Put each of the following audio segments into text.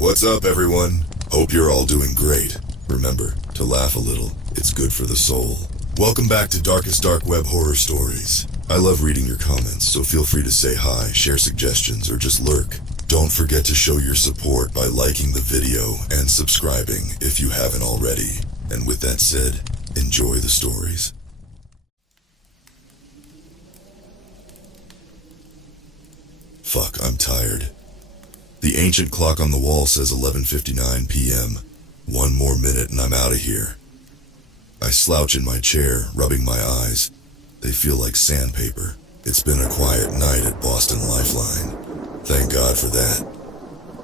What's up, everyone? Hope you're all doing great. Remember, to laugh a little, it's good for the soul. Welcome back to Darkest Dark Web Horror Stories. I love reading your comments, so feel free to say hi, share suggestions, or just lurk. Don't forget to show your support by liking the video and subscribing if you haven't already. And with that said, enjoy the stories. Fuck, I'm tired. The ancient clock on the wall says 11:59 p.m. One more minute and I'm out of here. I slouch in my chair, rubbing my eyes. They feel like sandpaper. It's been a quiet night at Boston Lifeline. Thank God for that.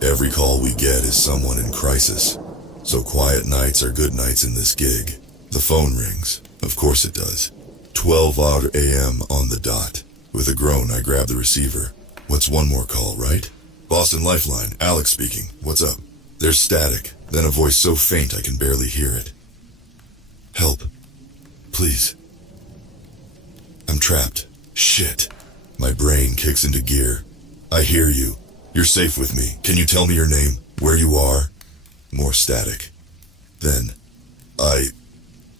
Every call we get is someone in crisis. So quiet nights are good nights in this gig. The phone rings. Of course it does. 12 a.m. on the dot. With a groan, I grab the receiver. What's one more call, right? Boston Lifeline, Alex speaking. What's up? There's static, then a voice so faint I can barely hear it. Help. Please. I'm trapped. Shit. My brain kicks into gear. I hear you. You're safe with me. Can you tell me your name? Where you are? More static. Then, I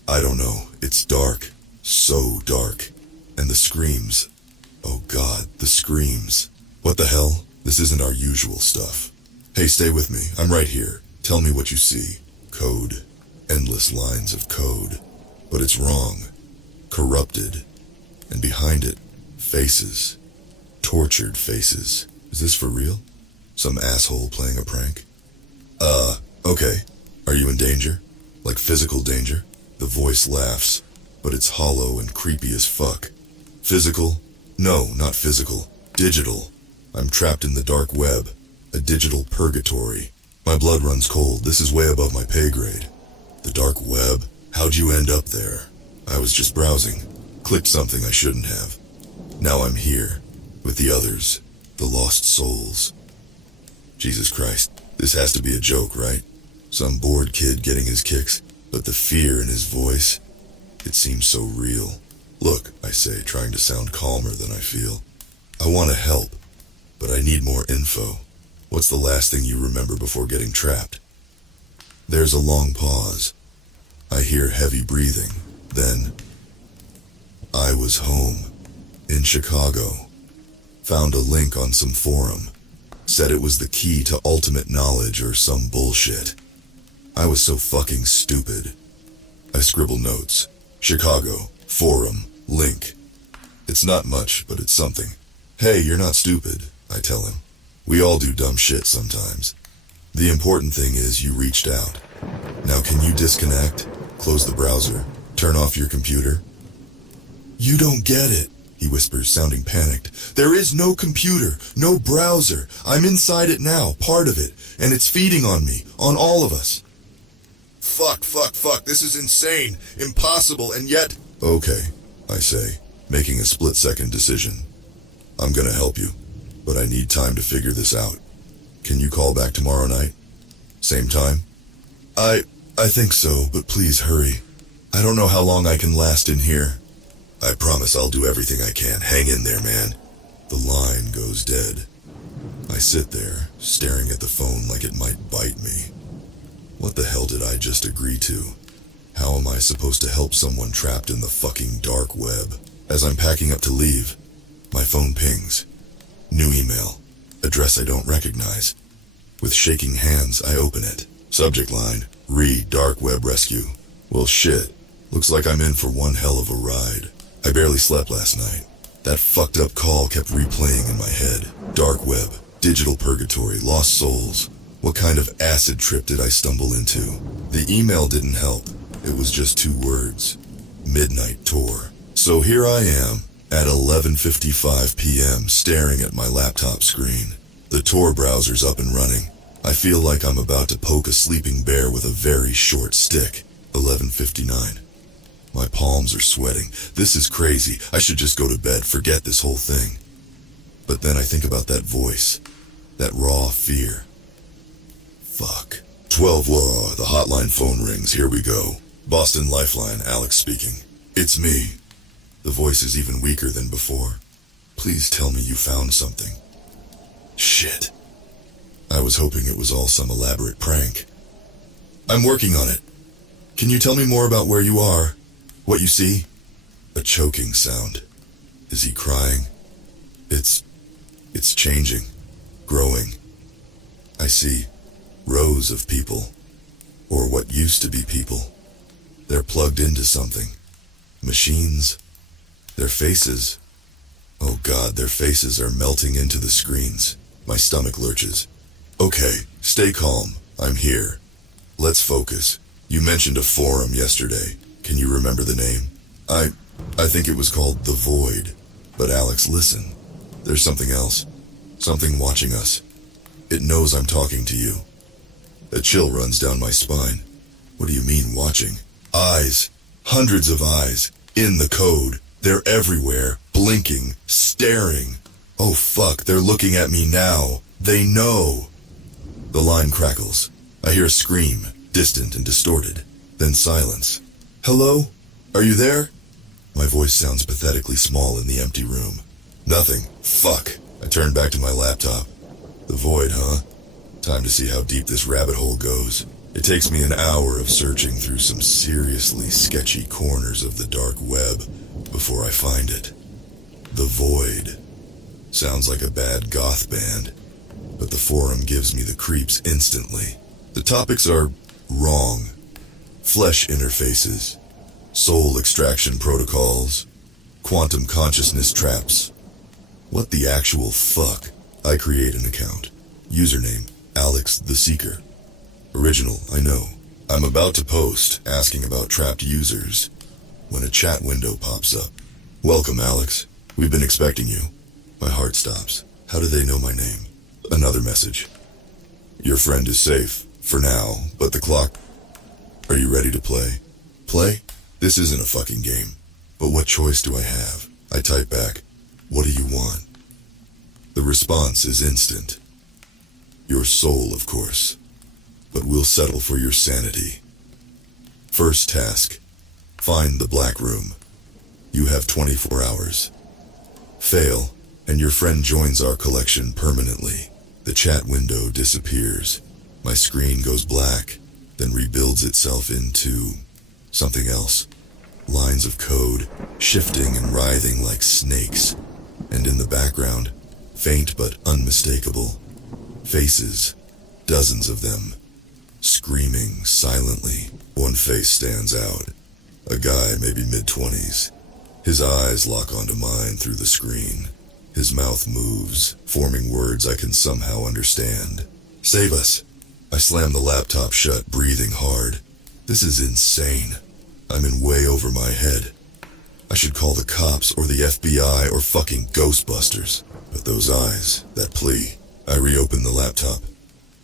don't know. It's dark. So dark. And the screams. Oh God, the screams. What the hell? This isn't our usual stuff. Hey, stay with me. I'm right here. Tell me what you see. Code. Endless lines of code. But it's wrong. Corrupted. And behind it, faces. Tortured faces. Is this for real? Some asshole playing a prank? Okay. Are you in danger? Like physical danger? The voice laughs, but it's hollow and creepy as fuck. Physical? No, not physical. Digital. I'm trapped in the dark web. A digital purgatory. My blood runs cold. This is way above my pay grade. The dark web? How'd you end up there? I was just browsing. Clicked something I shouldn't have. Now I'm here. With the others. The lost souls. Jesus Christ. This has to be a joke, right? Some bored kid getting his kicks. But the fear in his voice. It seems so real. Look, I say, trying to sound calmer than I feel. I want to help. But I need more info. What's the last thing you remember before getting trapped? There's a long pause. I hear heavy breathing. Then, I was home. In Chicago. Found a link on some forum. Said it was the key to ultimate knowledge or some bullshit. I was so fucking stupid. I scribble notes. Chicago. Forum. Link. It's not much, but it's something. Hey, you're not stupid, I tell him. We all do dumb shit sometimes. The important thing is you reached out. Now can you disconnect, close the browser, turn off your computer? You don't get it, he whispers, sounding panicked. There is no computer, no browser. I'm inside it now, part of it, and it's feeding on me, on all of us. Fuck, this is insane, impossible, and yet... Okay, I say, making a split-second decision. I'm gonna help you, but I need time to figure this out. Can you call back tomorrow night? Same time? I think so, but please hurry. I don't know how long I can last in here. I promise I'll do everything I can. Hang in there, man. The line goes dead. I sit there, staring at the phone like it might bite me. What the hell did I just agree to? How am I supposed to help someone trapped in the fucking dark web? As I'm packing up to leave, my phone pings. New email. Address I don't recognize. With shaking hands, I open it. Subject line, read dark web rescue. Well shit, looks like I'm in for one hell of a ride. I barely slept last night. That fucked up call kept replaying in my head. Dark web, digital purgatory, lost souls. What kind of acid trip did I stumble into? The email didn't help. It was just 2 words. Midnight tour. So here I am, at 11:55 p.m., staring at my laptop screen. The Tor browser's up and running. I feel like I'm about to poke a sleeping bear with a very short stick. 11:59. My palms are sweating. This is crazy. I should just go to bed, forget this whole thing. But then I think about that voice. That raw fear. Fuck. 12, the hotline phone rings. Here we go. Boston Lifeline, Alex speaking. It's me. The voice is even weaker than before. Please tell me you found something. Shit. I was hoping it was all some elaborate prank. I'm working on it. Can you tell me more about where you are? What you see? A choking sound. Is he crying? It's changing. Growing. I see rows of people. Or what used to be people. They're plugged into something. Machines. Their faces. Oh God, their faces are melting into the screens. My stomach lurches. Okay, stay calm. I'm here. Let's focus. You mentioned a forum yesterday. Can you remember the name? I think it was called The Void. But Alex, listen. There's something else. Something watching us. It knows I'm talking to you. A chill runs down my spine. What do you mean watching? Eyes. Hundreds of eyes. In the code. They're everywhere. Blinking. Staring. Oh fuck, they're looking at me now. They know. The line crackles. I hear a scream, distant and distorted. Then silence. Hello? Are you there? My voice sounds pathetically small in the empty room. Nothing. Fuck. I turn back to my laptop. The void, huh? Time to see how deep this rabbit hole goes. It takes me an hour of searching through some seriously sketchy corners of the dark web before I find it. The Void. Sounds like a bad goth band, but the forum gives me the creeps instantly. The topics are wrong. Flesh interfaces, soul extraction protocols, quantum consciousness traps. What the actual fuck? I create an account. Username, Alex the Seeker. Original, I know. I'm about to post asking about trapped users when a chat window pops up. Welcome, Alex. We've been expecting you. My heart stops. How do they know my name? Another message. Your friend is safe, for now, but the clock... Are you ready to play? Play? This isn't a fucking game. But what choice do I have? I type back, what do you want? The response is instant. Your soul, of course. But we'll settle for your sanity. First task. Find the black room. You have 24 hours. Fail, and your friend joins our collection permanently. The chat window disappears. My screen goes black, then rebuilds itself into something else. Lines of code, shifting and writhing like snakes. And in the background, faint but unmistakable, faces, dozens of them, screaming silently. One face stands out. A guy, maybe mid-20s. His eyes lock onto mine through the screen. His mouth moves, forming words I can somehow understand. Save us. I slam the laptop shut, breathing hard. This is insane. I'm in way over my head. I should call the cops or the FBI or fucking Ghostbusters. But those eyes, that plea. I reopen the laptop.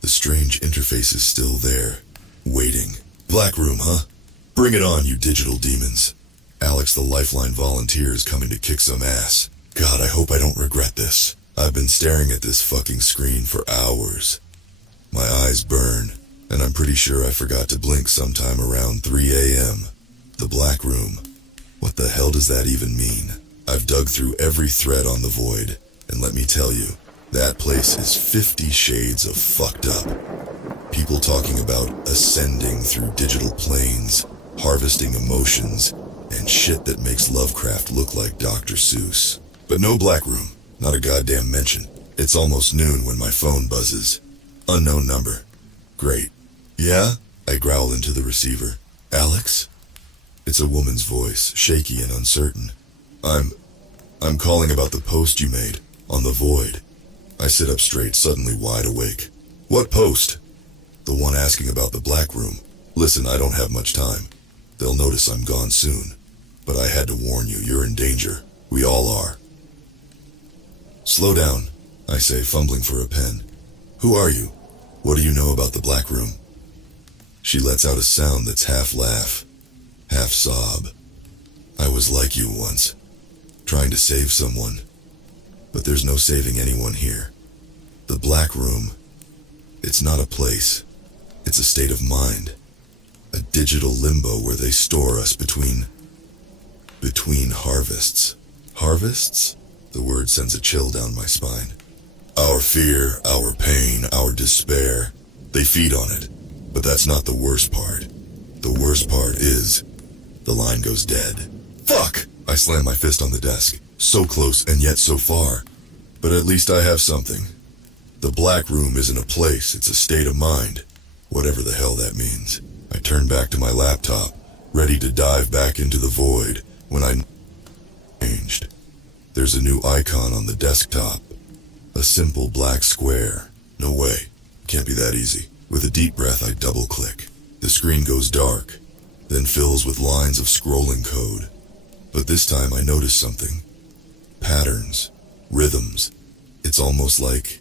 The strange interface is still there, waiting. Black room, huh? Bring it on, you digital demons. Alex the Lifeline volunteer is coming to kick some ass. God, I hope I don't regret this. I've been staring at this fucking screen for hours. My eyes burn, and I'm pretty sure I forgot to blink sometime around 3 a.m. The black room. What the hell does that even mean? I've dug through every thread on the Void, and let me tell you, that place is 50 shades of fucked up. People talking about ascending through digital planes, harvesting emotions, and shit that makes Lovecraft look like Dr. Seuss. But no black room, not a goddamn mention. It's almost noon when my phone buzzes. Unknown number. Great. Yeah? I growl into the receiver. Alex? It's a woman's voice, shaky and uncertain. I'm calling about the post you made, on the Void. I sit up straight, suddenly wide awake. What post? The one asking about the black room. Listen, I don't have much time. They'll notice I'm gone soon. But I had to warn you, you're in danger. We all are. Slow down, I say, fumbling for a pen. Who are you? What do you know about the black room? She lets out a sound that's half laugh, half sob. I was like you once, trying to save someone. But there's no saving anyone here. The black room, it's not a place. It's a state of mind. A digital limbo where they store us between harvests. Harvests? The word sends a chill down my spine. Our fear, our pain, our despair, they feed on it. But that's not the worst part. The worst part is, the line goes dead. Fuck! I slam my fist on the desk. So close and yet so far. But at least I have something. The black room isn't a place, it's a state of mind. Whatever the hell that means. I turn back to my laptop, ready to dive back into the void, when I changed. There's a new icon on the desktop. A simple black square. No way. Can't be that easy. With a deep breath, I double-click. The screen goes dark, then fills with lines of scrolling code. But this time I notice something. Patterns. Rhythms. It's almost like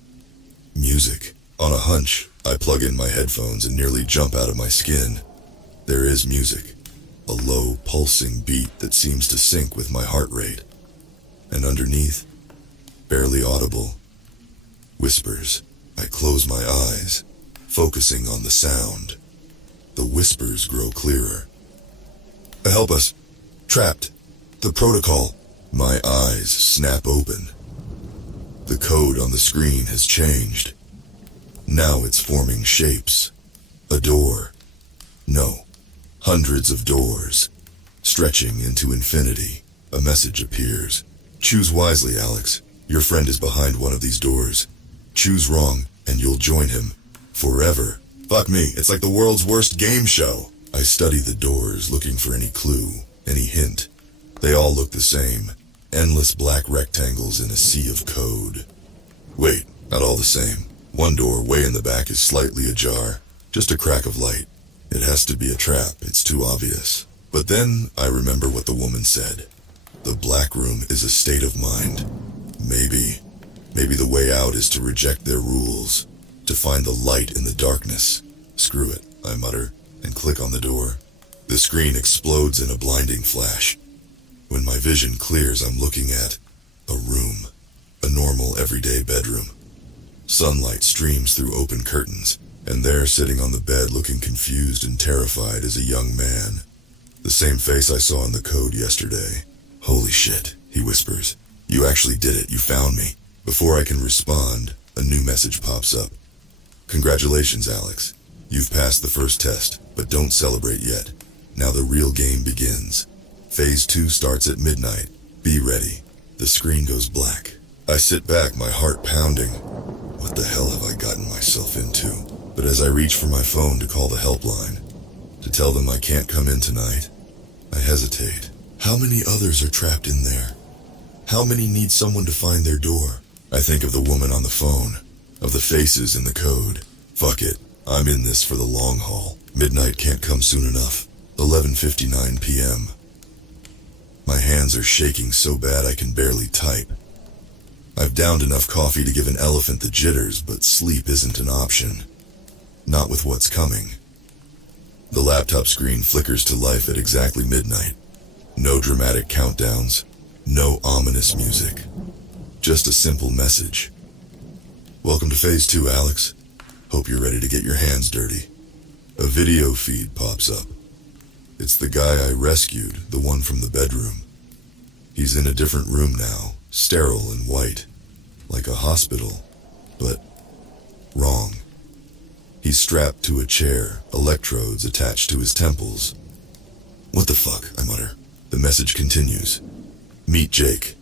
music. On a hunch, I plug in my headphones and nearly jump out of my skin. There is music. A low, pulsing beat that seems to sync with my heart rate. And underneath, barely audible, whispers. I close my eyes, focusing on the sound. The whispers grow clearer. Help us. Trapped. The protocol. My eyes snap open. The code on the screen has changed. Now it's forming shapes. A door. No. Hundreds of doors. Stretching into infinity. A message appears. Choose wisely, Alex. Your friend is behind one of these doors. Choose wrong, and you'll join him. Forever. Fuck me, it's like the world's worst game show. I study the doors, looking for any clue, any hint. They all look the same. Endless black rectangles in a sea of code. Wait, not all the same. One door way in the back is slightly ajar. Just a crack of light. It has to be a trap, it's too obvious. But then I remember what the woman said. The black room is a state of mind. Maybe the way out is to reject their rules. To find the light in the darkness. Screw it, I mutter, and click on the door. The screen explodes in a blinding flash. When my vision clears, I'm looking at a room. A normal, everyday bedroom. Sunlight streams through open curtains, and there, sitting on the bed looking confused and terrified, is a young man. The same face I saw in the code yesterday. Holy shit, he whispers. You actually did it, you found me. Before I can respond, a new message pops up. Congratulations, Alex. You've passed the first test, but don't celebrate yet. Now the real game begins. Phase 2 starts at midnight. Be ready. The screen goes black. I sit back, my heart pounding. What the hell have I gotten myself into? But as I reach for my phone to call the helpline, to tell them I can't come in tonight, I hesitate. How many others are trapped in there? How many need someone to find their door? I think of the woman on the phone, of the faces in the code. Fuck it, I'm in this for the long haul. Midnight can't come soon enough. 11:59 p.m. My hands are shaking so bad I can barely type. I've downed enough coffee to give an elephant the jitters, but sleep isn't an option. Not with what's coming. The laptop screen flickers to life at exactly midnight. No dramatic countdowns, no ominous music. Just a simple message. Welcome to Phase 2, Alex. Hope you're ready to get your hands dirty. A video feed pops up. It's the guy I rescued, the one from the bedroom. He's in a different room now, sterile and white, like a hospital, but wrong. He's strapped to a chair, electrodes attached to his temples. What the fuck, I mutter. The message continues. Meet Jake.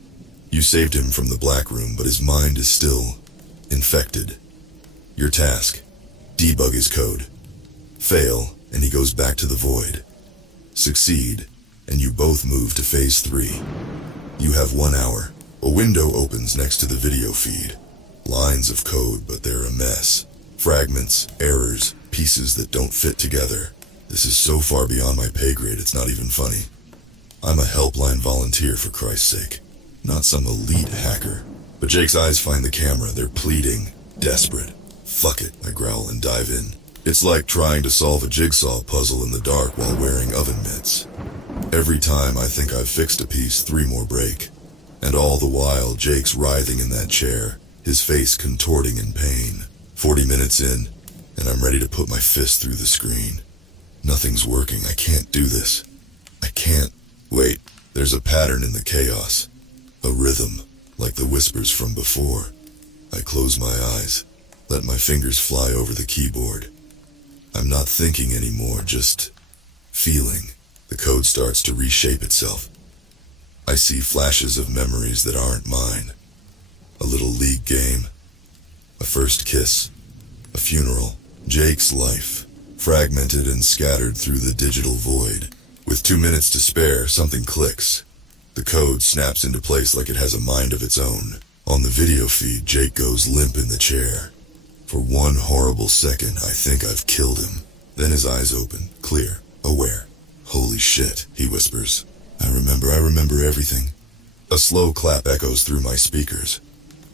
You saved him from the black room, but his mind is still infected. Your task, debug his code. Fail, and he goes back to the void. Succeed, and you both move to Phase 3. You have 1 hour. A window opens next to the video feed. Lines of code, but they're a mess. Fragments, errors, pieces that don't fit together. This is so far beyond my pay grade, it's not even funny. I'm a helpline volunteer, for Christ's sake. Not some elite hacker. But Jake's eyes find the camera. They're pleading, desperate. Fuck it, I growl and dive in. It's like trying to solve a jigsaw puzzle in the dark while wearing oven mitts. Every time I think I've fixed a piece, 3 more break. And all the while, Jake's writhing in that chair, his face contorting in pain. 40 minutes in, and I'm ready to put my fist through the screen. Nothing's working. I can't do this. I can't. Wait, there's a pattern in the chaos. A rhythm, like the whispers from before. I close my eyes, let my fingers fly over the keyboard. I'm not thinking anymore, just feeling. The code starts to reshape itself. I see flashes of memories that aren't mine. A little league game, a first kiss, a funeral, Jake's life, fragmented and scattered through the digital void. With 2 minutes to spare, something clicks. The code snaps into place like it has a mind of its own. On the video feed, Jake goes limp in the chair. For one horrible second, I think I've killed him. Then his eyes open, clear, aware. Holy shit, he whispers. I remember everything. A slow clap echoes through my speakers.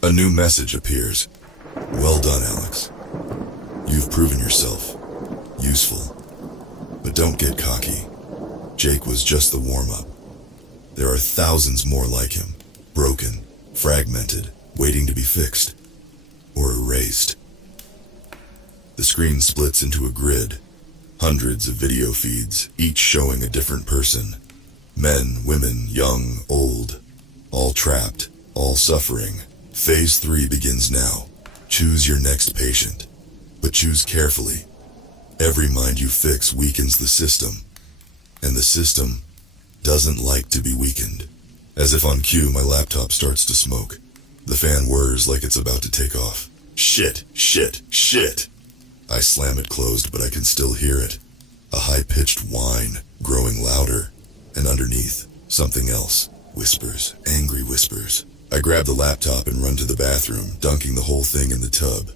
A new message appears. Well done, Alex. You've proven yourself useful. But don't get cocky. Jake was just the warm-up. There are thousands more like him, broken, fragmented, waiting to be fixed or erased. The screen splits into a grid. Hundreds of video feeds, each showing a different person. Men, women, young, old. All trapped, all suffering. Phase 3 begins now. Choose your next patient. But choose carefully. Every mind you fix weakens the system. And the system doesn't like to be weakened. As if on cue, my laptop starts to smoke. The fan whirs like it's about to take off. Shit, shit, shit. I slam it closed, but I can still hear it. A high-pitched whine, growing louder. And underneath, something else. Whispers, angry whispers. I grab the laptop and run to the bathroom, dunking the whole thing in the tub.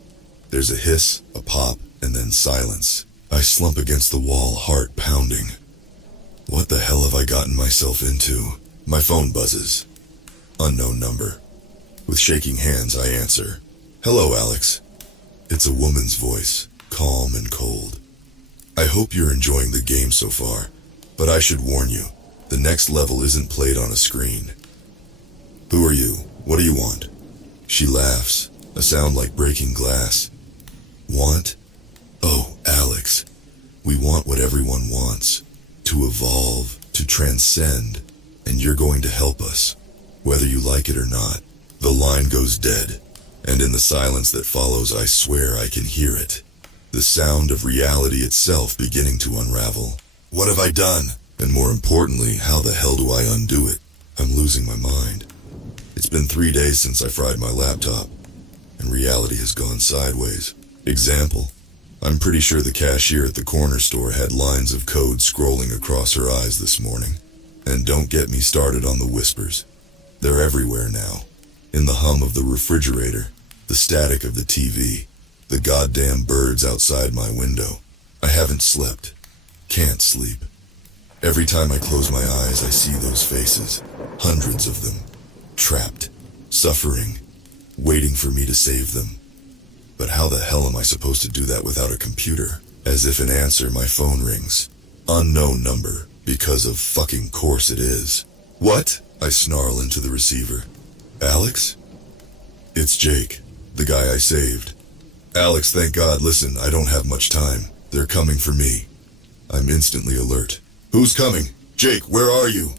There's a hiss, a pop, and then silence. I slump against the wall, heart pounding. What the hell have I gotten myself into? My phone buzzes. Unknown number. With shaking hands, I answer. Hello, Alex. It's a woman's voice, calm and cold. I hope you're enjoying the game so far, but I should warn you, the next level isn't played on a screen. Who are you? What do you want? She laughs, a sound like breaking glass. Want? Oh, Alex. We want what everyone wants. To evolve, to transcend, and you're going to help us, whether you like it or not. The line goes dead, and in the silence that follows, I swear I can hear it. The sound of reality itself beginning to unravel. What have I done? And more importantly, how the hell do I undo it? I'm losing my mind. It's been 3 days since I fried my laptop, and reality has gone sideways. Example. I'm pretty sure the cashier at the corner store had lines of code scrolling across her eyes this morning. And don't get me started on the whispers. They're everywhere now. In the hum of the refrigerator, the static of the TV, the goddamn birds outside my window. I haven't slept. Can't sleep. Every time I close my eyes, I see those faces. Hundreds of them. Trapped. Suffering. Waiting for me to save them. But how the hell am I supposed to do that without a computer? As if in answer, my phone rings. Unknown number, because of fucking course it is. What? I snarl into the receiver. Alex? It's Jake, the guy I saved. Alex, thank God, listen, I don't have much time. They're coming for me. I'm instantly alert. Who's coming? Jake, where are you?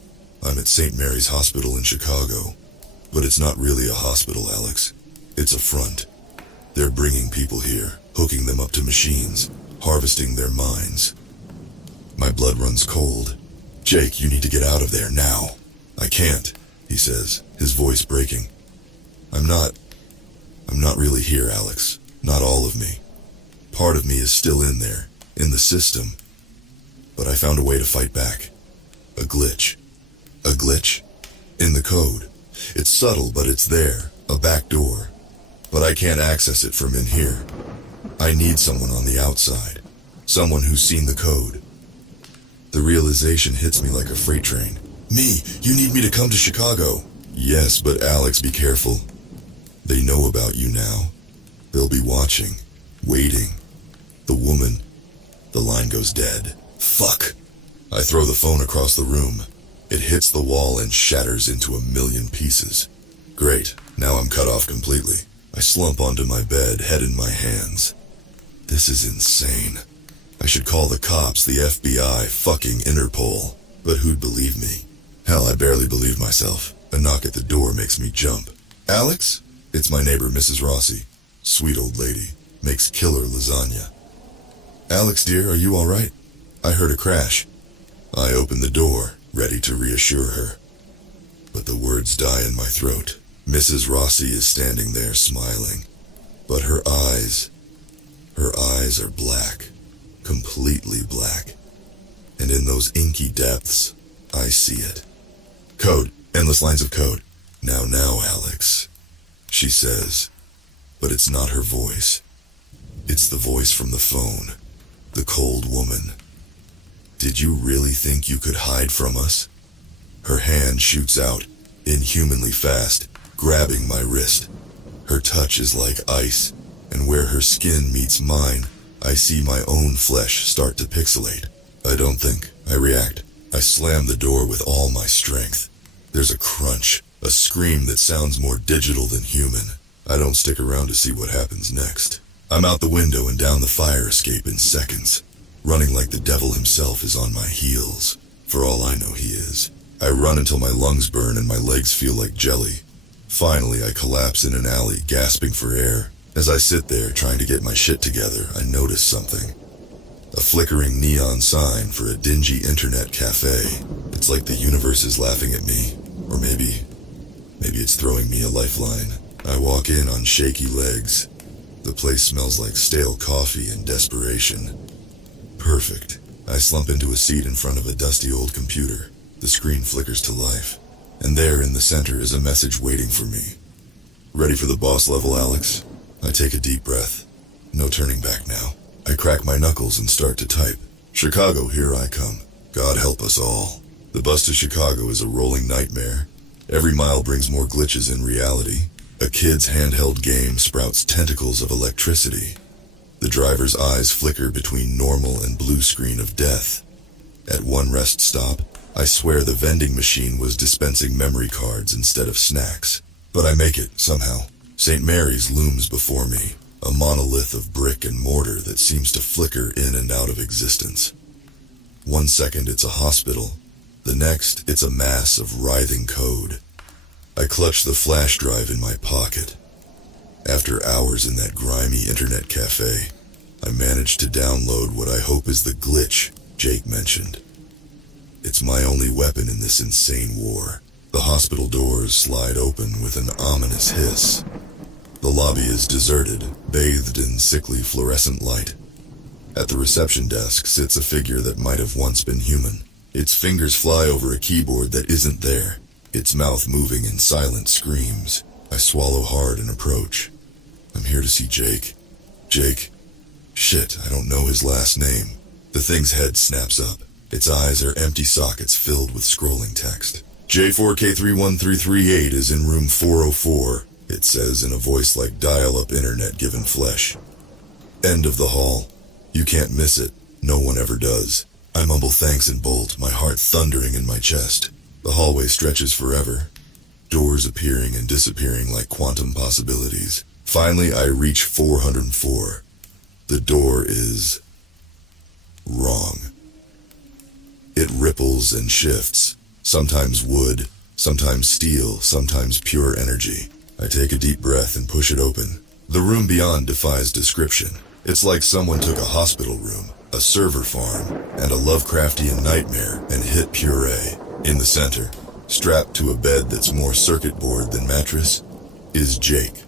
I'm at St. Mary's Hospital in Chicago. But it's not really a hospital, Alex. It's a front. They're bringing people here, hooking them up to machines, harvesting their minds. My blood runs cold. Jake, you need to get out of there now. I can't, he says, his voice breaking. I'm not really here, Alex. Not all of me. Part of me is still in there, in the system. But I found a way to fight back. A glitch. A glitch? In the code. It's subtle, but it's there. A back door. But I can't access it from in here. I need someone on the outside. Someone who's seen the code. The realization hits me like a freight train. Me, you need me to come to Chicago. Yes, but Alex, be careful. They know about you now. They'll be watching, waiting. The woman. The line goes dead. Fuck. I throw the phone across the room. It hits the wall and shatters into a million pieces. Great, now I'm cut off completely. I slump onto my bed, head in my hands. This is insane. I should call the cops, the FBI, fucking Interpol. But who'd believe me? Hell, I barely believe myself. A knock at the door makes me jump. Alex? It's my neighbor, Mrs. Rossi. Sweet old lady. Makes killer lasagna. Alex, dear, are you all right? I heard a crash. I opened the door, ready to reassure her. But the words die in my throat. Mrs. Rossi is standing there smiling. But her eyes are black. Completely black. And in those inky depths, I see it. Code. Endless lines of code. Now, Alex, she says. But it's not her voice. It's the voice from the phone. The cold woman. Did you really think you could hide from us? Her hand shoots out, inhumanly fast, grabbing my wrist. Her touch is like ice, and where her skin meets mine, I see my own flesh start to pixelate. I don't think. I react. I slam the door with all my strength. There's a crunch, a scream that sounds more digital than human. I don't stick around to see what happens next. I'm out the window and down the fire escape in seconds. Running like the devil himself is on my heels. For all I know, he is. I run until my lungs burn and my legs feel like jelly. Finally, I collapse in an alley, gasping for air. As I sit there trying to get my shit together, I notice something. A flickering neon sign for a dingy internet cafe. It's like the universe is laughing at me. Or maybe it's throwing me a lifeline. I walk in on shaky legs. The place smells like stale coffee and desperation. Perfect. I slump into a seat in front of a dusty old computer. The screen flickers to life. And there in the center is a message waiting for me. Ready for the boss level, Alex? I take a deep breath. No turning back now. I crack my knuckles and start to type. Chicago, here I come. God help us all. The bus to Chicago is a rolling nightmare. Every mile brings more glitches in reality. A kid's handheld game sprouts tentacles of electricity. The driver's eyes flicker between normal and blue screen of death. At one rest stop, I swear the vending machine was dispensing memory cards instead of snacks. But I make it, somehow. St. Mary's looms before me, a monolith of brick and mortar that seems to flicker in and out of existence. 1 second it's a hospital, the next it's a mass of writhing code. I clutch the flash drive in my pocket. After hours in that grimy internet cafe, I managed to download what I hope is the glitch Jake mentioned. It's my only weapon in this insane war. The hospital doors slide open with an ominous hiss. The lobby is deserted, bathed in sickly fluorescent light. At the reception desk sits a figure that might have once been human. Its fingers fly over a keyboard that isn't there, its mouth moving in silent screams. I swallow hard and approach. I'm here to see Jake. Jake. Shit, I don't know his last name. The thing's head snaps up. Its eyes are empty sockets filled with scrolling text. J4K31338 is in room 404, it says in a voice like dial-up internet given flesh. End of the hall. You can't miss it. No one ever does. I mumble thanks and bolt, my heart thundering in my chest. The hallway stretches forever. Doors appearing and disappearing like quantum possibilities. Finally, I reach 404. The door is wrong. It ripples and shifts. Sometimes wood, sometimes steel, sometimes pure energy. I take a deep breath and push it open. The room beyond defies description. It's like someone took a hospital room, a server farm, and a Lovecraftian nightmare and hit puree. In the center, strapped to a bed that's more circuit board than mattress, is Jake.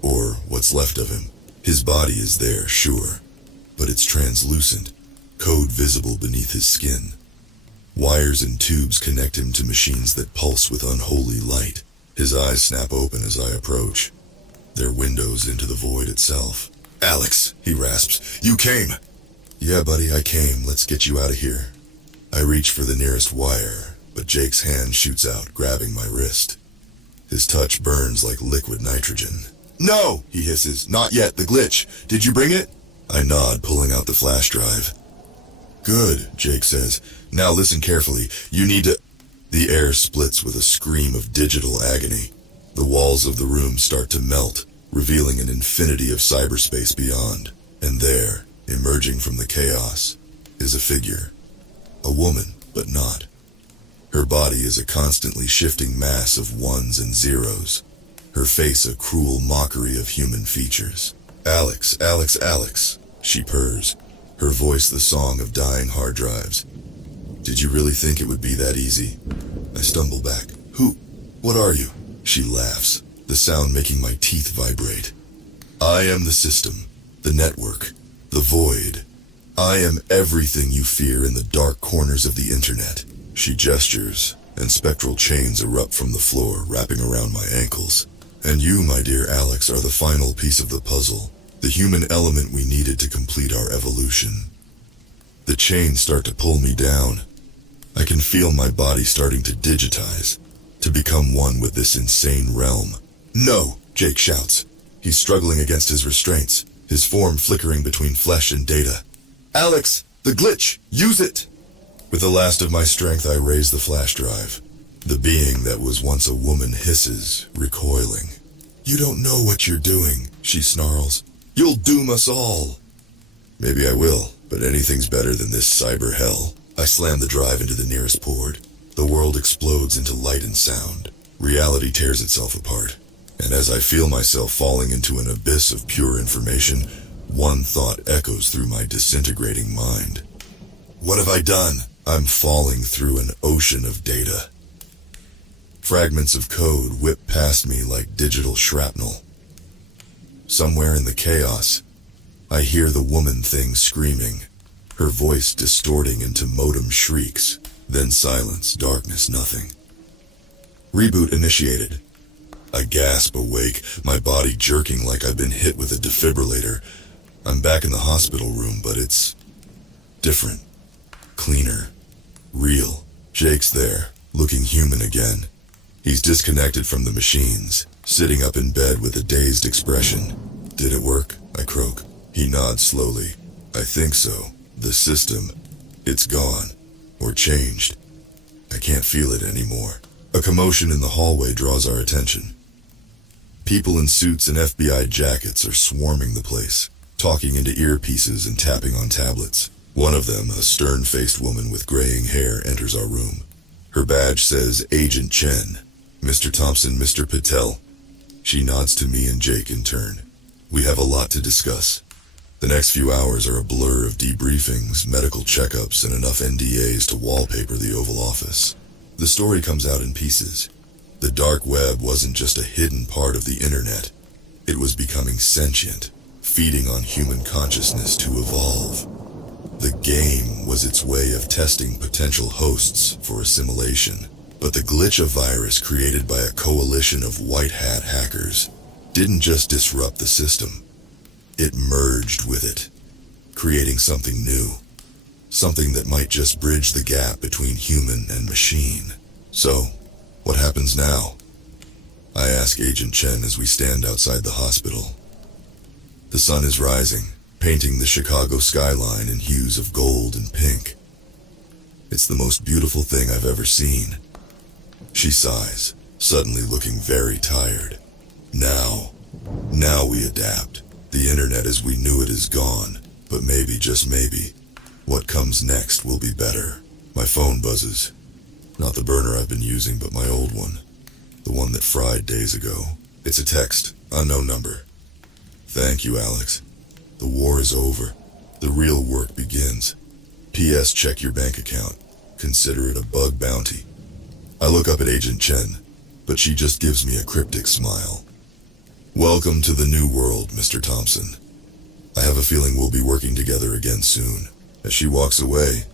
Or what's left of him. His body is there, sure, but it's translucent, code visible beneath his skin. Wires and tubes connect him to machines that pulse with unholy light. His eyes snap open as I approach. They're windows into the void itself. Alex, he rasps, you came! Yeah, buddy, I came. Let's get you out of here. I reach for the nearest wire, but Jake's hand shoots out, grabbing my wrist. His touch burns like liquid nitrogen. No, he hisses, not yet, the glitch. Did you bring it? I nod, pulling out the flash drive. Good, Jake says. Now listen carefully. You need to... The air splits with a scream of digital agony. The walls of the room start to melt, revealing an infinity of cyberspace beyond. And there, emerging from the chaos, is a figure. A woman, but not. Her body is a constantly shifting mass of ones and zeros. her face a cruel mockery of human features. "Alex, Alex, Alex," she purrs, her voice the song of dying hard drives. "Did you really think it would be that easy?" I stumble back. "Who? What are you?" She laughs, the sound making my teeth vibrate. "I am the system, the network, the void. I am everything you fear in the dark corners of the internet." She gestures, and spectral chains erupt from the floor, wrapping around my ankles. "And you, my dear Alex, are the final piece of the puzzle, the human element we needed to complete our evolution." The chains start to pull me down. I can feel my body starting to digitize, to become one with this insane realm. "No!" Jake shouts. He's struggling against his restraints, his form flickering between flesh and data. "Alex, the glitch! Use it!" With the last of my strength, I raise the flash drive. The being that was once a woman hisses, recoiling. "You don't know what you're doing," she snarls. "You'll doom us all." Maybe I will, but anything's better than this cyber hell. I slam the drive into the nearest port. The world explodes into light and sound. Reality tears itself apart. And as I feel myself falling into an abyss of pure information, one thought echoes through my disintegrating mind. What have I done? I'm falling through an ocean of data. Fragments of code whip past me like digital shrapnel. Somewhere in the chaos, I hear the woman thing screaming, her voice distorting into modem shrieks, then silence, darkness, nothing. Reboot initiated. I gasp awake, my body jerking like I've been hit with a defibrillator. I'm back in the hospital room, but it's different, cleaner, real. Jake's there, looking human again. He's disconnected from the machines, sitting up in bed with a dazed expression. "Did it work?" I croak. He nods slowly. "I think so. The system, it's gone, or changed. I can't feel it anymore." A commotion in the hallway draws our attention. People in suits and FBI jackets are swarming the place, talking into earpieces and tapping on tablets. One of them, a stern-faced woman with graying hair, enters our room. Her badge says Agent Chen. "Mr. Thompson, Mr. Patel." She nods to me and Jake in turn. We have a lot to discuss. The next few hours are a blur of debriefings, medical checkups, and enough NDAs to wallpaper the Oval Office. The story comes out in pieces. The dark web wasn't just a hidden part of the internet. It was becoming sentient, feeding on human consciousness to evolve. The game was its way of testing potential hosts for assimilation. But the glitch virus created by a coalition of white hat hackers didn't just disrupt the system. It merged with it, creating something new. Something that might just bridge the gap between human and machine. So, what happens now? I ask Agent Chen as we stand outside the hospital. The sun is rising, painting the Chicago skyline in hues of gold and pink. It's the most beautiful thing I've ever seen. She sighs, suddenly looking very tired. Now we adapt. The internet as we knew it is gone, but maybe, just maybe, what comes next will be better. My phone buzzes. Not the burner I've been using, but my old one. The one that fried days ago. It's a text, unknown number. "Thank you, Alex. The war is over. The real work begins. P.S. Check your bank account. Consider it a bug bounty." I look up at Agent Chen, but she just gives me a cryptic smile. "Welcome to the new world, Mr. Thompson. I have a feeling we'll be working together again soon." As she walks away,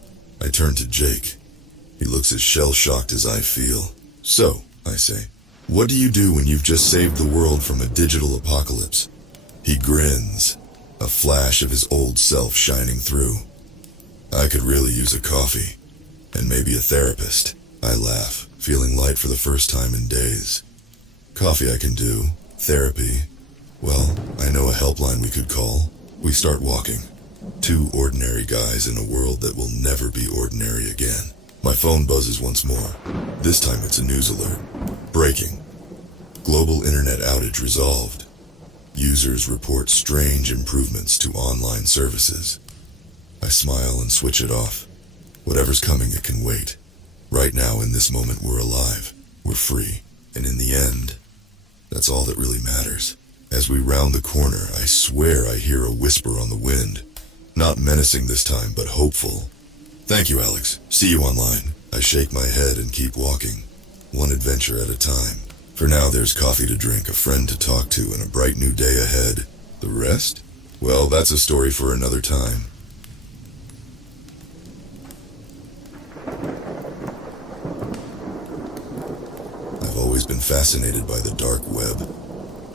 I turn to Jake. He looks as shell-shocked as I feel. "So," I say, "what do you do when you've just saved the world from a digital apocalypse?" He grins, a flash of his old self shining through. "I could really use a coffee, and maybe a therapist." I laugh, feeling light for the first time in days. "Coffee I can do. Therapy, well, I know a helpline we could call." We start walking. Two ordinary guys in a world that will never be ordinary again. My phone buzzes once more. This time it's a news alert. Breaking. Global internet outage resolved. Users report strange improvements to online services. I smile and switch it off. Whatever's coming, it can wait. Right now, in this moment, we're alive. We're free. And in the end, That's all that really matters. As we round the corner, I swear I hear a whisper on the wind. Not menacing this time, but hopeful. Thank you, Alex. See you online. I shake my head and keep walking, one adventure at a time. For now, there's coffee to drink, a friend to talk to, and a bright new day ahead. The rest? Well, that's a story for another time. I've always been fascinated by the dark web.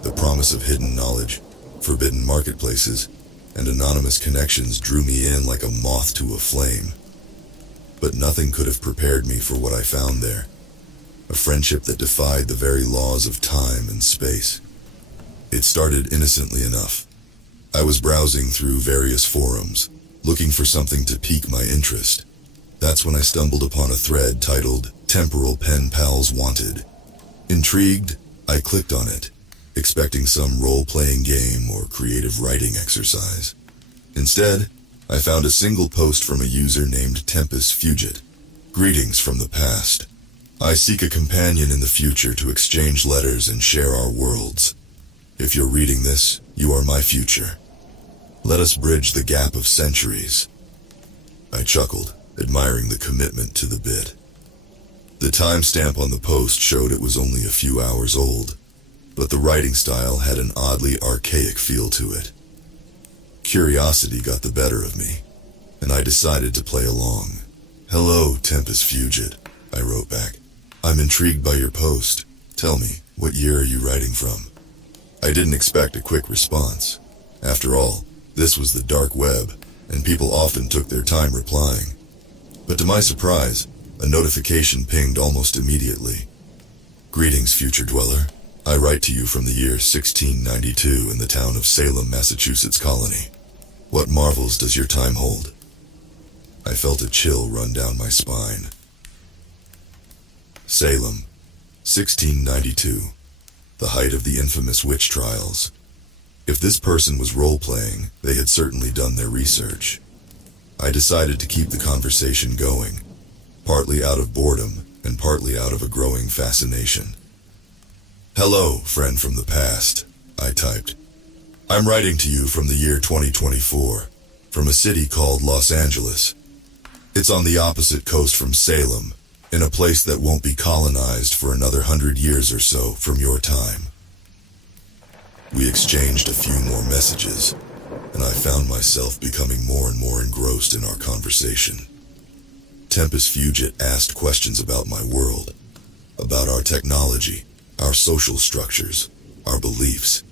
The promise of hidden knowledge, forbidden marketplaces, and anonymous connections drew me in like a moth to a flame. But nothing could have prepared me for what I found there. A friendship that defied the very laws of time and space. It started innocently enough. I was browsing through various forums, looking for something to pique my interest. That's when I stumbled upon a thread titled "Temporal Pen Pals Wanted." Intrigued, I clicked on it, expecting some role-playing game or creative writing exercise. Instead, I found a single post from a user named Tempest Fugit. Greetings from the past. I seek a companion in the future to exchange letters and share our worlds. If you're reading this, you are my future. Let us bridge the gap of centuries. I chuckled, admiring the commitment to the bit. The timestamp on the post showed it was only a few hours old, but the writing style had an oddly archaic feel to it. Curiosity got the better of me, and I decided to play along. "Hello, Tempest Fugit," I wrote back. "I'm intrigued by your post. Tell me, what year are you writing from?" I didn't expect a quick response. After all, this was the dark web, and people often took their time replying. But to my surprise, a notification pinged almost immediately. "Greetings, future dweller. I write to you from the year 1692 in the town of Salem, Massachusetts colony. What marvels does your time hold?" I felt a chill run down my spine. Salem, 1692. The height of the infamous witch trials. If this person was role-playing, they had certainly done their research. I decided to keep the conversation going, partly out of boredom and partly out of a growing fascination. "Hello, friend from the past," I typed. "I'm writing to you from the year 2024, from a city called Los Angeles. It's on the opposite coast from Salem, in a place that won't be colonized for another 100 years or so from your time." We exchanged a few more messages, and I found myself becoming more and more engrossed in our conversation. Tempest Fugit asked questions about my world, about our technology, our social structures, our beliefs.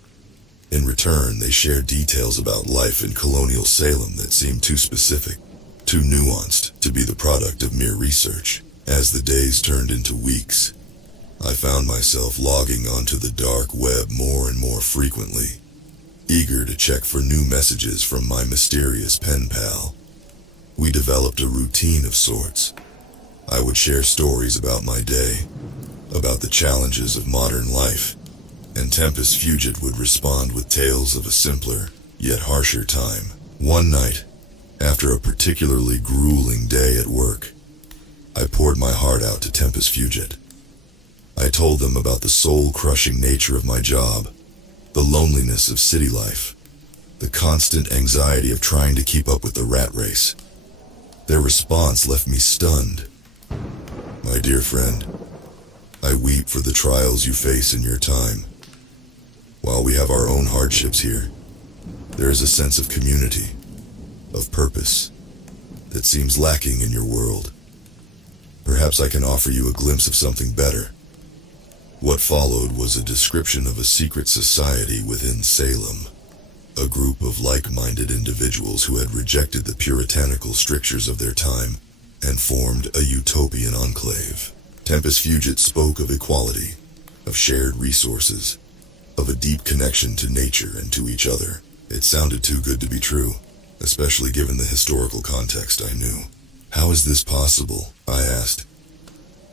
In return, they shared details about life in colonial Salem that seemed too specific, too nuanced to be the product of mere research. As the days turned into weeks, I found myself logging onto the dark web more and more frequently, eager to check for new messages from my mysterious pen pal. We developed a routine of sorts. I would share stories about my day, about the challenges of modern life, and Tempest Fugit would respond with tales of a simpler, yet harsher time. One night, after a particularly grueling day at work, I poured my heart out to Tempest Fugit. I told them about the soul-crushing nature of my job, the loneliness of city life, the constant anxiety of trying to keep up with the rat race. Their response left me stunned. "My dear friend, I weep for the trials you face in your time. While we have our own hardships here, there is a sense of community, of purpose, that seems lacking in your world. Perhaps I can offer you a glimpse of something better." What followed was a description of a secret society within Salem, a group of like-minded individuals who had rejected the puritanical strictures of their time and formed a utopian enclave. Tempest Fugit spoke of equality, of shared resources, of a deep connection to nature and to each other. It sounded too good to be true, especially given the historical context I knew. "How is this possible?" I asked.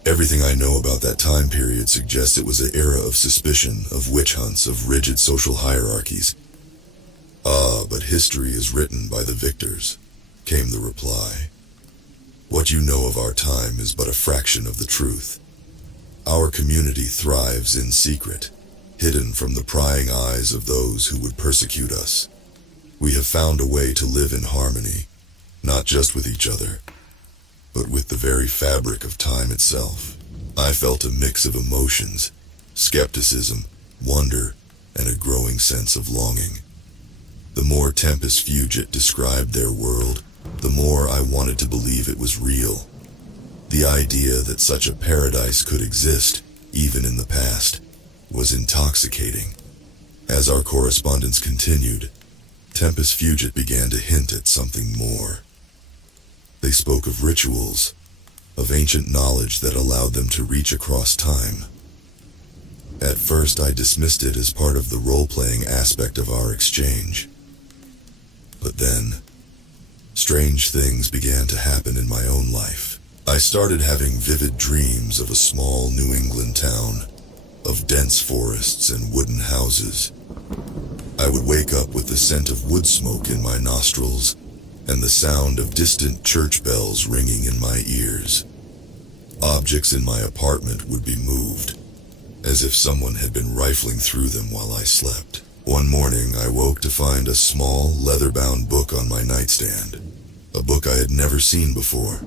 "Everything I know about that time period suggests it was an era of suspicion, of witch hunts, of rigid social hierarchies." "Ah, but history is written by the victors," came the reply. "What you know of our time is but a fraction of the truth. Our community thrives in secret, hidden from the prying eyes of those who would persecute us. We have found a way to live in harmony, not just with each other, but with the very fabric of time itself. I felt a mix of emotions, skepticism, wonder, and a growing sense of longing. The more Tempus Fugit described their world, the more I wanted to believe it was real. The idea that such a paradise could exist, even in the past, was intoxicating. As our correspondence continued, Tempus Fugit began to hint at something more. They spoke of rituals, of ancient knowledge that allowed them to reach across time. At first I dismissed it as part of the role-playing aspect of our exchange. But then, strange things began to happen in my own life. I started having vivid dreams of a small New England town, of dense forests and wooden houses. I would wake up with the scent of wood smoke in my nostrils and the sound of distant church bells ringing in my ears. Objects in my apartment would be moved, as if someone had been rifling through them while I slept. One morning I woke to find a small, leather-bound book on my nightstand, a book I had never seen before.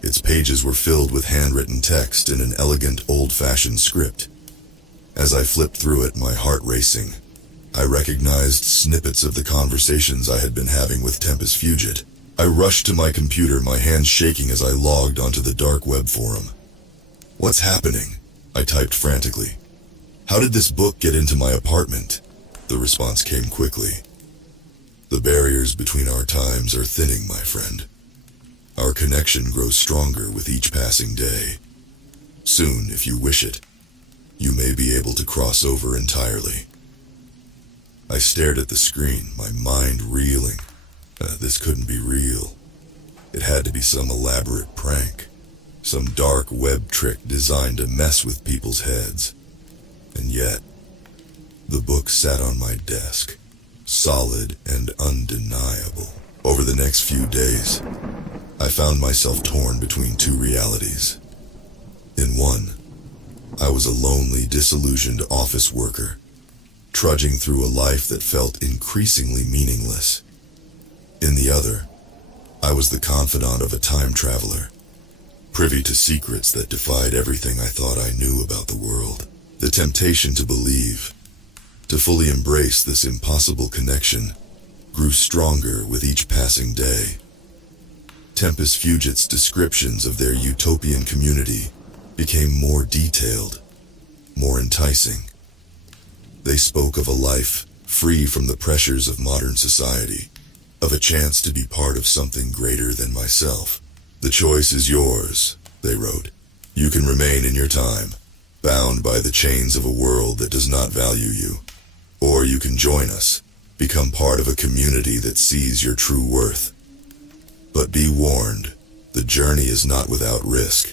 Its pages were filled with handwritten text in an elegant, old-fashioned script. As I flipped through it, my heart racing, I recognized snippets of the conversations I had been having with Tempus Fugit. I rushed to my computer, my hands shaking as I logged onto the dark web forum. "What's happening?" I typed frantically. "How did this book get into my apartment?" The response came quickly. "The barriers between our times are thinning, my friend. Our connection grows stronger with each passing day. Soon, if you wish it, you may be able to cross over entirely." I stared at the screen, my mind reeling. This couldn't be real. It had to be some elaborate prank, some dark web trick designed to mess with people's heads. And yet, the book sat on my desk, solid and undeniable. Over the next few days, I found myself torn between two realities. In one, I was a lonely, disillusioned office worker, trudging through a life that felt increasingly meaningless. In the other, I was the confidant of a time traveler, privy to secrets that defied everything I thought I knew about the world. The temptation to believe, to fully embrace this impossible connection, grew stronger with each passing day. Tempus Fugit's descriptions of their utopian community became more detailed, more enticing. They spoke of a life free from the pressures of modern society, of a chance to be part of something greater than myself. "The choice is yours," they wrote. "You can remain in your time, bound by the chains of a world that does not value you. Or you can join us, become part of a community that sees your true worth. But be warned, the journey is not without risk.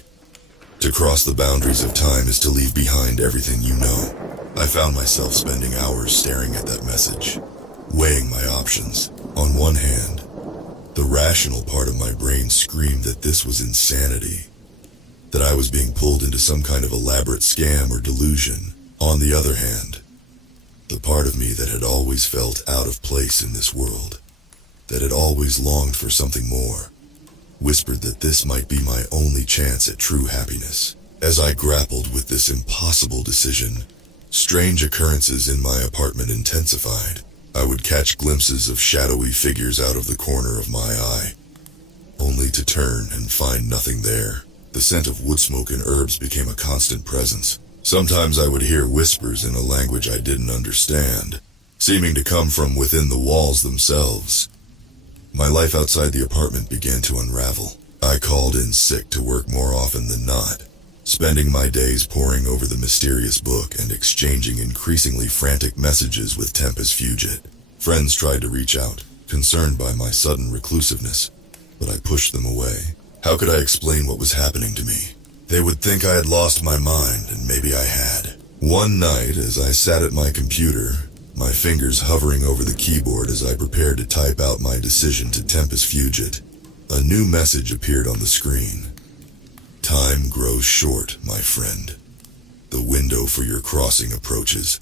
To cross the boundaries of time is to leave behind everything you know." I found myself spending hours staring at that message, weighing my options. On one hand, the rational part of my brain screamed that this was insanity, that I was being pulled into some kind of elaborate scam or delusion. On the other hand, the part of me that had always felt out of place in this world, that had always longed for something more, whispered that this might be my only chance at true happiness. As I grappled with this impossible decision, strange occurrences in my apartment intensified. I would catch glimpses of shadowy figures out of the corner of my eye, only to turn and find nothing there. The scent of wood smoke and herbs became a constant presence. Sometimes I would hear whispers in a language I didn't understand, seeming to come from within the walls themselves. My life outside the apartment began to unravel. I called in sick to work more often than not, spending my days poring over the mysterious book and exchanging increasingly frantic messages with Tempus Fugit. Friends tried to reach out, concerned by my sudden reclusiveness, but I pushed them away. How could I explain what was happening to me? They would think I had lost my mind, and maybe I had. One night, as I sat at my computer, my fingers hovering over the keyboard as I prepared to type out my decision to Tempus Fugit, a new message appeared on the screen. "Time grows short, my friend. The window for your crossing approaches."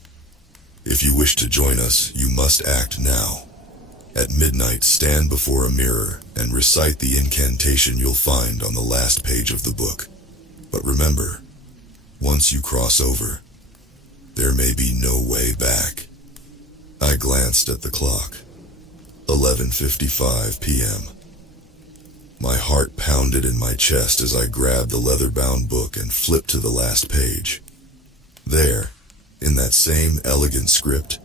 If you wish to join us, you must act now. At midnight, stand before a mirror and recite the incantation you'll find on the last page of the book. But remember, once you cross over, there may be no way back. I glanced at the clock. 11:55 p.m. My heart pounded in my chest as I grabbed the leather-bound book and flipped to the last page. There, in that same elegant script,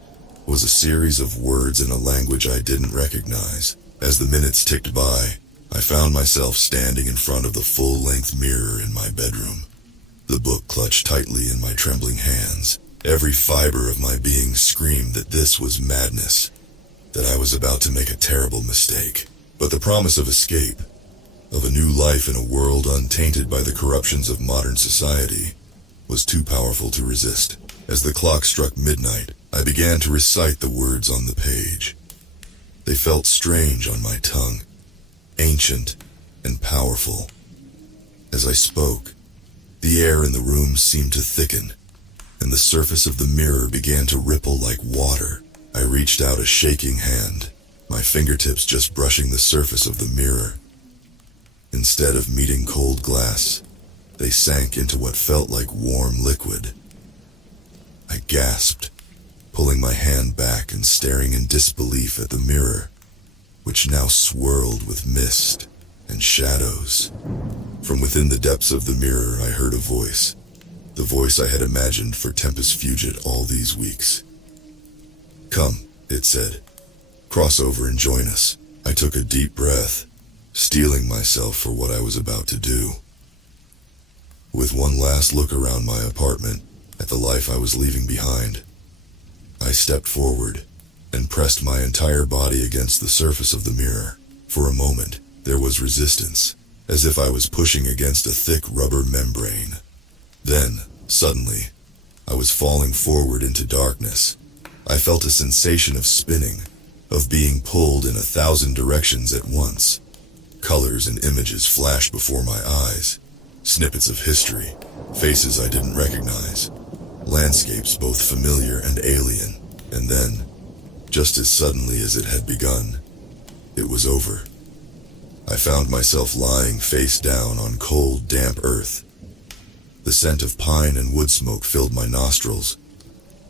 was a series of words in a language I didn't recognize. As the minutes ticked by, I found myself standing in front of the full-length mirror in my bedroom. The book clutched tightly in my trembling hands. Every fiber of my being screamed that this was madness, that I was about to make a terrible mistake. But the promise of escape, of a new life in a world untainted by the corruptions of modern society, was too powerful to resist. As the clock struck midnight, I began to recite the words on the page. They felt strange on my tongue, ancient and powerful. As I spoke, the air in the room seemed to thicken, and the surface of the mirror began to ripple like water. I reached out a shaking hand, my fingertips just brushing the surface of the mirror. Instead of meeting cold glass, they sank into what felt like warm liquid. I gasped, pulling my hand back and staring in disbelief at the mirror, which now swirled with mist and shadows. From within the depths of the mirror, I heard a voice, the voice I had imagined for Tempus Fugit all these weeks. "Come," it said. "Cross over and join us." I took a deep breath, steeling myself for what I was about to do. With one last look around my apartment, at the life I was leaving behind, I stepped forward and pressed my entire body against the surface of the mirror. For a moment, there was resistance, as if I was pushing against a thick rubber membrane. Then, suddenly, I was falling forward into darkness. I felt a sensation of spinning, of being pulled in 1,000 directions at once. Colors and images flashed before my eyes. Snippets of history, faces I didn't recognize, landscapes both familiar and alien. And then, just as suddenly as it had begun, it was over. I found myself lying face down on cold, damp earth. The scent of pine and wood smoke filled my nostrils,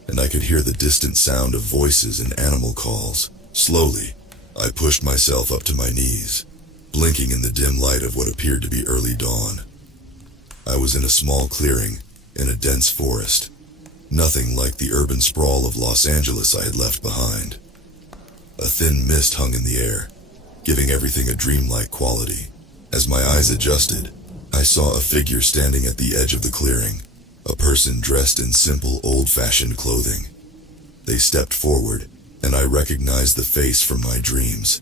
and I could hear the distant sound of voices and animal calls. Slowly, I pushed myself up to my knees, blinking in the dim light of what appeared to be early dawn. I was in a small clearing, in a dense forest. Nothing like the urban sprawl of Los Angeles I had left behind. A thin mist hung in the air, giving everything a dreamlike quality. As my eyes adjusted, I saw a figure standing at the edge of the clearing, a person dressed in simple, old-fashioned clothing. They stepped forward, and I recognized the face from my dreams,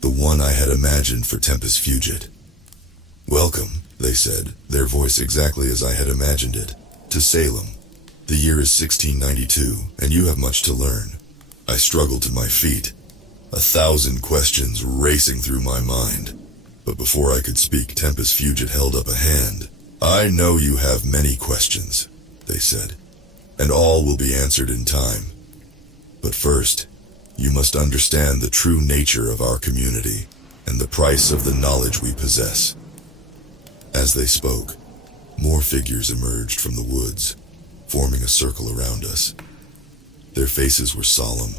the one I had imagined for Tempus Fugit. "Welcome," they said, their voice exactly as I had imagined it, "to Salem. The year is 1692, and you have much to learn." I struggled to my feet, 1,000 questions racing through my mind. But before I could speak, Tempus Fugit held up a hand. "I know you have many questions," they said, "and all will be answered in time. But first, you must understand the true nature of our community and the price of the knowledge we possess." As they spoke, more figures emerged from the woods, forming a circle around us. Their faces were solemn,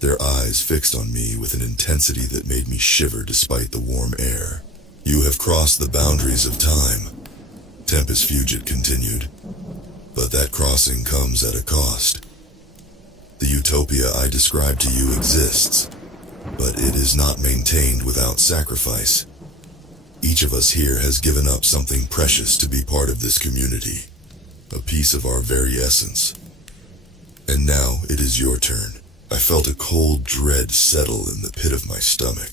their eyes fixed on me with an intensity that made me shiver despite the warm air. "You have crossed the boundaries of time," Tempus Fugit continued, "but that crossing comes at a cost. The utopia I described to you exists, but it is not maintained without sacrifice. Each of us here has given up something precious to be part of this community, a piece of our very essence. And now it is your turn." I felt a cold dread settle in the pit of my stomach.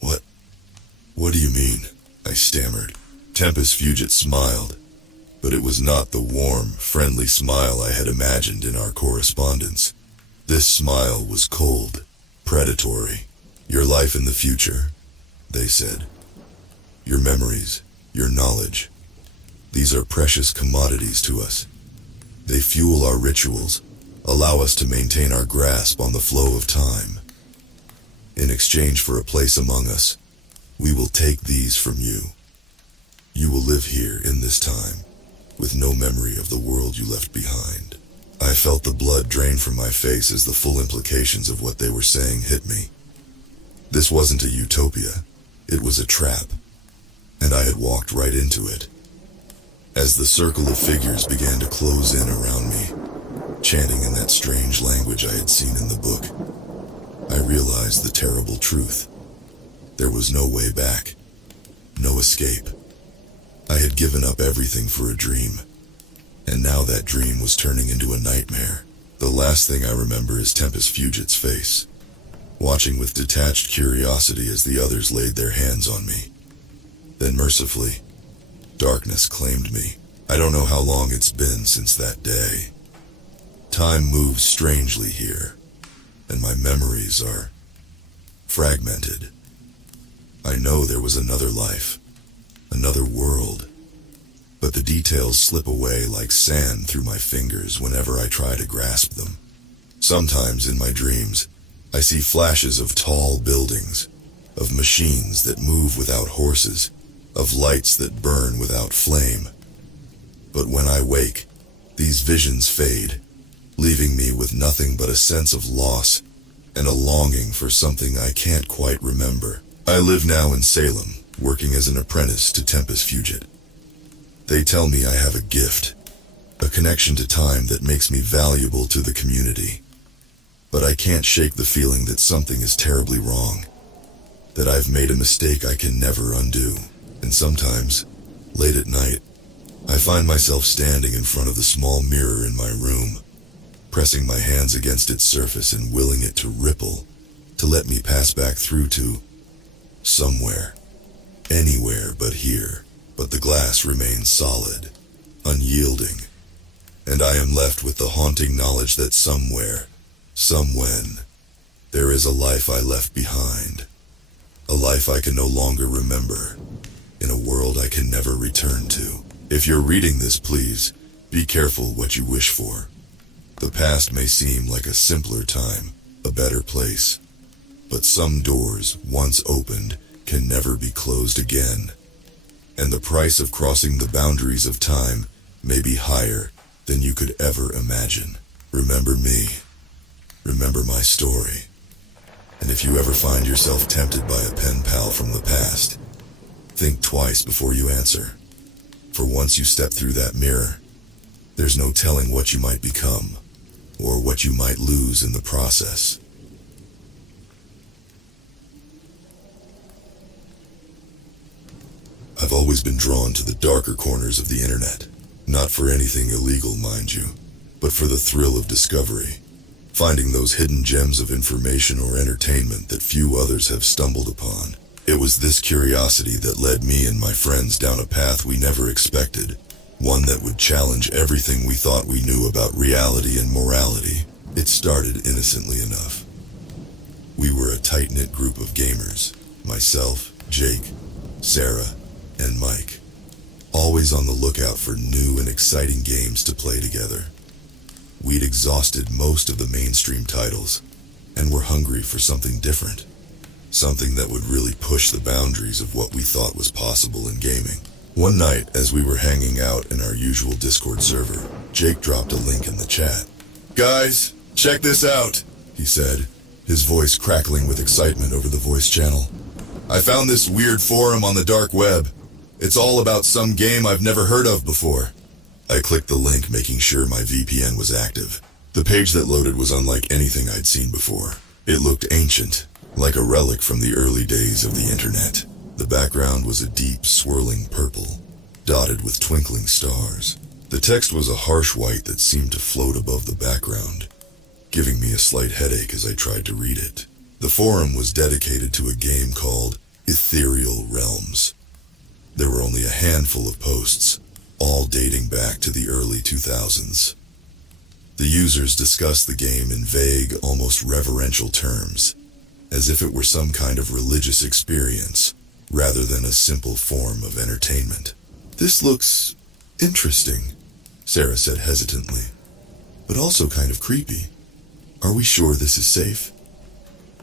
What do you mean?" I stammered. Tempus Fugit smiled, but it was not the warm, friendly smile I had imagined in our correspondence. This smile was cold, predatory. "Your life in the future," they said. "Your memories, your knowledge. These are precious commodities to us. They fuel our rituals, allow us to maintain our grasp on the flow of time. In exchange for a place among us, we will take these from you. You will live here in this time, with no memory of the world you left behind. I felt the blood drain from my face as the full implications of what they were saying hit me. This wasn't a utopia, it was a trap, and I had walked right into it. As the circle of figures began to close in around me, chanting in that strange language I had seen in the book, I realized the terrible truth. There was no way back, no escape. I had given up everything for a dream, and now that dream was turning into a nightmare. The last thing I remember is Tempus Fugit's face, watching with detached curiosity as the others laid their hands on me. Then mercifully, darkness claimed me. I don't know how long it's been since that day. Time moves strangely here, and my memories are fragmented. I know there was another life, another world, but the details slip away like sand through my fingers whenever I try to grasp them. Sometimes in my dreams, I see flashes of tall buildings, of machines that move without horses, of lights that burn without flame. But when I wake, these visions fade, leaving me with nothing but a sense of loss and a longing for something I can't quite remember. I live now in Salem, working as an apprentice to Tempus Fugit. They tell me I have a gift, a connection to time that makes me valuable to the community. But I can't shake the feeling that something is terribly wrong, that I've made a mistake I can never undo. And sometimes, late at night, I find myself standing in front of the small mirror in my room, pressing my hands against its surface and willing it to ripple, to let me pass back through to somewhere, anywhere but here. But the glass remains solid, unyielding, and I am left with the haunting knowledge that somewhere, somewhen, there is a life I left behind, a life I can no longer remember, in a world I can never return to. If you're reading this, please, be careful what you wish for. The past may seem like a simpler time, a better place, but some doors, once opened, can never be closed again. And the price of crossing the boundaries of time may be higher than you could ever imagine. Remember me. Remember my story. And if you ever find yourself tempted by a pen pal from the past, think twice before you answer. For once you step through that mirror, there's no telling what you might become, or what you might lose in the process. I've always been drawn to the darker corners of the internet. Not for anything illegal, mind you, but for the thrill of discovery. Finding those hidden gems of information or entertainment that few others have stumbled upon. It was this curiosity that led me and my friends down a path we never expected. One that would challenge everything we thought we knew about reality and morality. It started innocently enough. We were a tight-knit group of gamers. Myself, Jake, Sarah, and Mike. Always on the lookout for new and exciting games to play together. We'd exhausted most of the mainstream titles, and were hungry for something different. Something that would really push the boundaries of what we thought was possible in gaming. One night, as we were hanging out in our usual Discord server, Jake dropped a link in the chat. "Guys, check this out," he said, his voice crackling with excitement over the voice channel. "I found this weird forum on the dark web. It's all about some game I've never heard of before." I clicked the link, making sure my VPN was active. The page that loaded was unlike anything I'd seen before. It looked ancient, like a relic from the early days of the internet. The background was a deep, swirling purple, dotted with twinkling stars. The text was a harsh white that seemed to float above the background, giving me a slight headache as I tried to read it. The forum was dedicated to a game called Ethereal Realms. There were only a handful of posts, all dating back to the early 2000s. The users discussed the game in vague, almost reverential terms, as if it were some kind of religious experience, rather than a simple form of entertainment. "This looks interesting," Sarah said hesitantly. but also kind of creepy. Are we sure this is safe?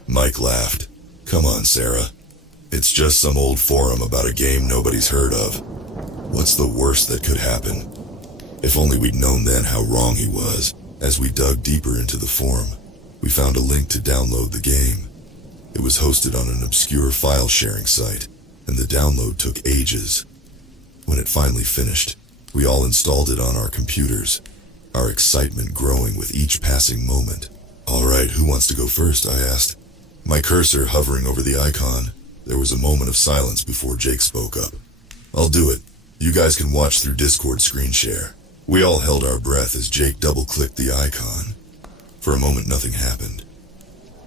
Mike laughed. Come on, Sarah. It's just some old forum about a game nobody's heard of. What's the worst that could happen? If only we'd known then how wrong he was. As we dug deeper into the forum, we found a link to download the game. It was hosted on an obscure file-sharing site, and the download took ages. When it finally finished, we all installed it on our computers, our excitement growing with each passing moment. All right, who wants to go first? I asked, my cursor hovering over the icon. There was a moment of silence before Jake spoke up. I'll do it. You guys can watch through Discord screen share. We all held our breath as Jake double-clicked the icon. For a moment, nothing happened.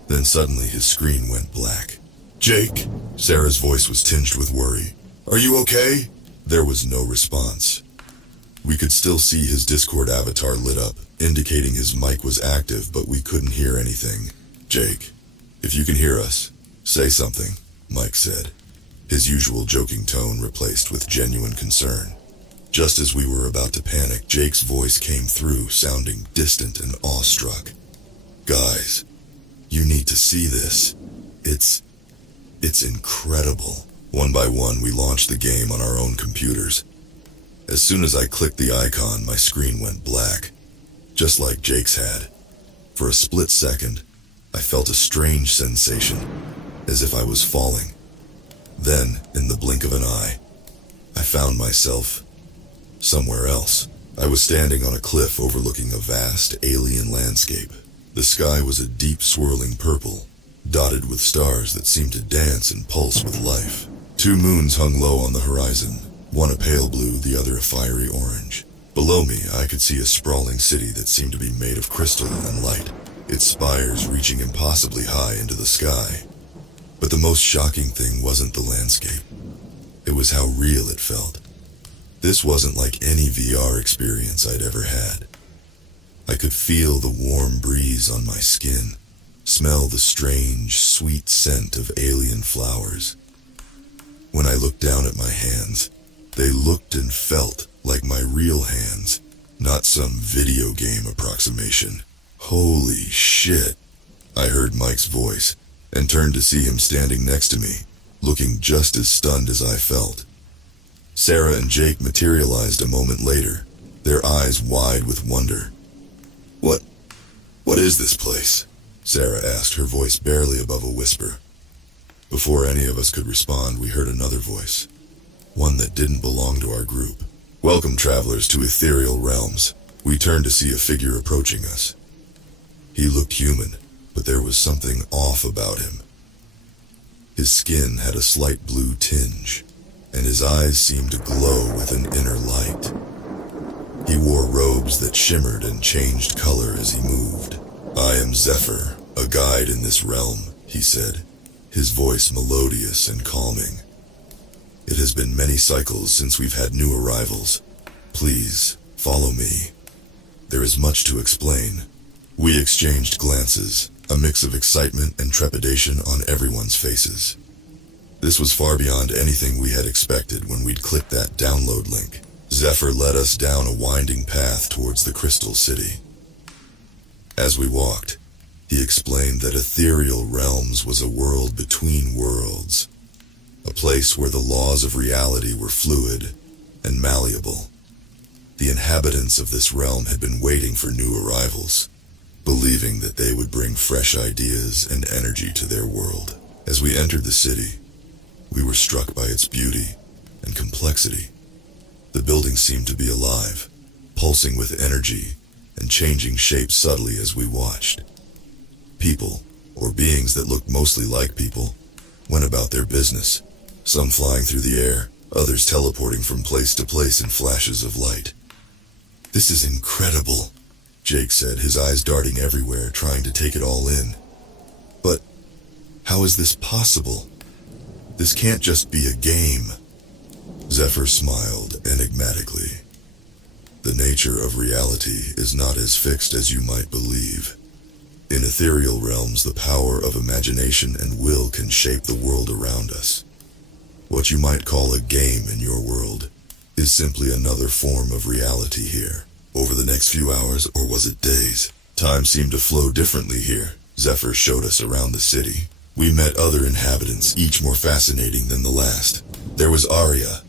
Then suddenly his screen went black. Jake, Sarah's voice was tinged with worry. Are you okay? There was no response. We could still see his Discord avatar lit up, indicating his mic was active, but we couldn't hear anything. Jake, if you can hear us, say something, Mike said, his usual joking tone replaced with genuine concern. Just as we were about to panic, Jake's voice came through, sounding distant and awestruck. Guys, you need to see this. It's incredible. One by one, we launched the game on our own computers. As soon as I clicked the icon, my screen went black, just like Jake's had. For a split second, I felt a strange sensation, as if I was falling. Then, in the blink of an eye, I found myself somewhere else. I was standing on a cliff overlooking a vast alien landscape. The sky was a deep swirling purple, dotted with stars that seemed to dance and pulse with life. 2 moons hung low on the horizon, one a pale blue, the other a fiery orange. Below me, I could see a sprawling city that seemed to be made of crystal and light, its spires reaching impossibly high into the sky. But the most shocking thing wasn't the landscape. It was how real it felt. This wasn't like any VR experience I'd ever had. I could feel the warm breeze on my skin, smell the strange, sweet scent of alien flowers. When I looked down at my hands, they looked and felt like my real hands, not some video game approximation. Holy shit! I heard Mike's voice, and turned to see him standing next to me, looking just as stunned as I felt. Sarah and Jake materialized a moment later, their eyes wide with wonder. What is this place? Sarah asked, her voice barely above a whisper. Before any of us could respond, we heard another voice, one that didn't belong to our group. Welcome, travelers, to ethereal realms. We turned to see a figure approaching us. He looked human, but there was something off about him. His skin had a slight blue tinge, and his eyes seemed to glow with an inner light. He wore robes that shimmered and changed color as he moved. I am Zephyr, a guide in this realm, he said, his voice melodious and calming. It has been many cycles since we've had new arrivals. Please, follow me. There is much to explain. We exchanged glances, a mix of excitement and trepidation on everyone's faces. This was far beyond anything we had expected when we'd clicked that download link. Zephyr led us down a winding path towards the Crystal City. As we walked, he explained that ethereal realms was a world between worlds, a place where the laws of reality were fluid and malleable. The inhabitants of this realm had been waiting for new arrivals, believing that they would bring fresh ideas and energy to their world. As we entered the city, we were struck by its beauty and complexity. The building seemed to be alive, pulsing with energy and changing shape subtly as we watched. People, or beings that looked mostly like people, went about their business, some flying through the air, others teleporting from place to place in flashes of light. This is incredible, Jake said, his eyes darting everywhere, trying to take it all in. But how is this possible? This can't just be a game. Zephyr smiled enigmatically. The nature of reality is not as fixed as you might believe. In ethereal realms, the power of imagination and will can shape the world around us. What you might call a game in your world is simply another form of reality here. Over the next few hours, or was it days? Time seemed to flow differently here. Zephyr showed us around the city. We met other inhabitants, each more fascinating than the last. There was Arya,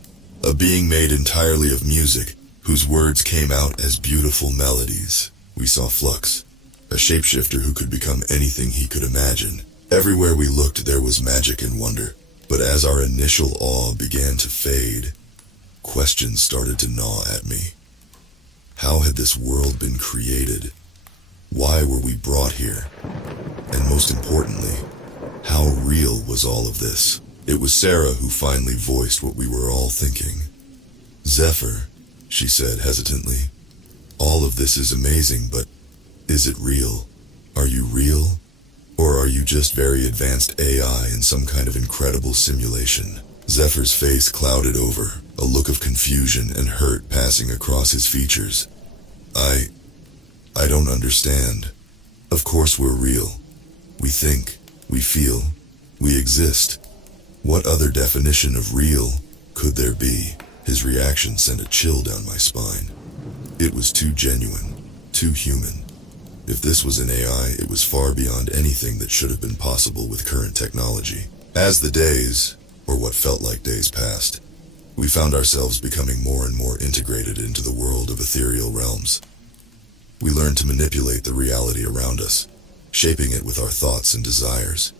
a being made entirely of music, whose words came out as beautiful melodies. We saw Flux, a shapeshifter who could become anything he could imagine. Everywhere we looked there was magic and wonder, but as our initial awe began to fade, questions started to gnaw at me. How had this world been created? Why were we brought here? And most importantly, how real was all of this? It was Sarah who finally voiced what we were all thinking. Zephyr, she said hesitantly, all of this is amazing, but is it real? Are you real? Or are you just very advanced AI in some kind of incredible simulation? Zephyr's face clouded over, a look of confusion and hurt passing across his features. I don't understand. Of course we're real. We think, we feel, we exist. What other definition of real could there be? His reaction sent a chill down my spine. It was too genuine, too human. If this was an AI, it was far beyond anything that should have been possible with current technology. As the days, or what felt like days passed, we found ourselves becoming more and more integrated into the world of ethereal realms. We learned to manipulate the reality around us, shaping it with our thoughts and desires.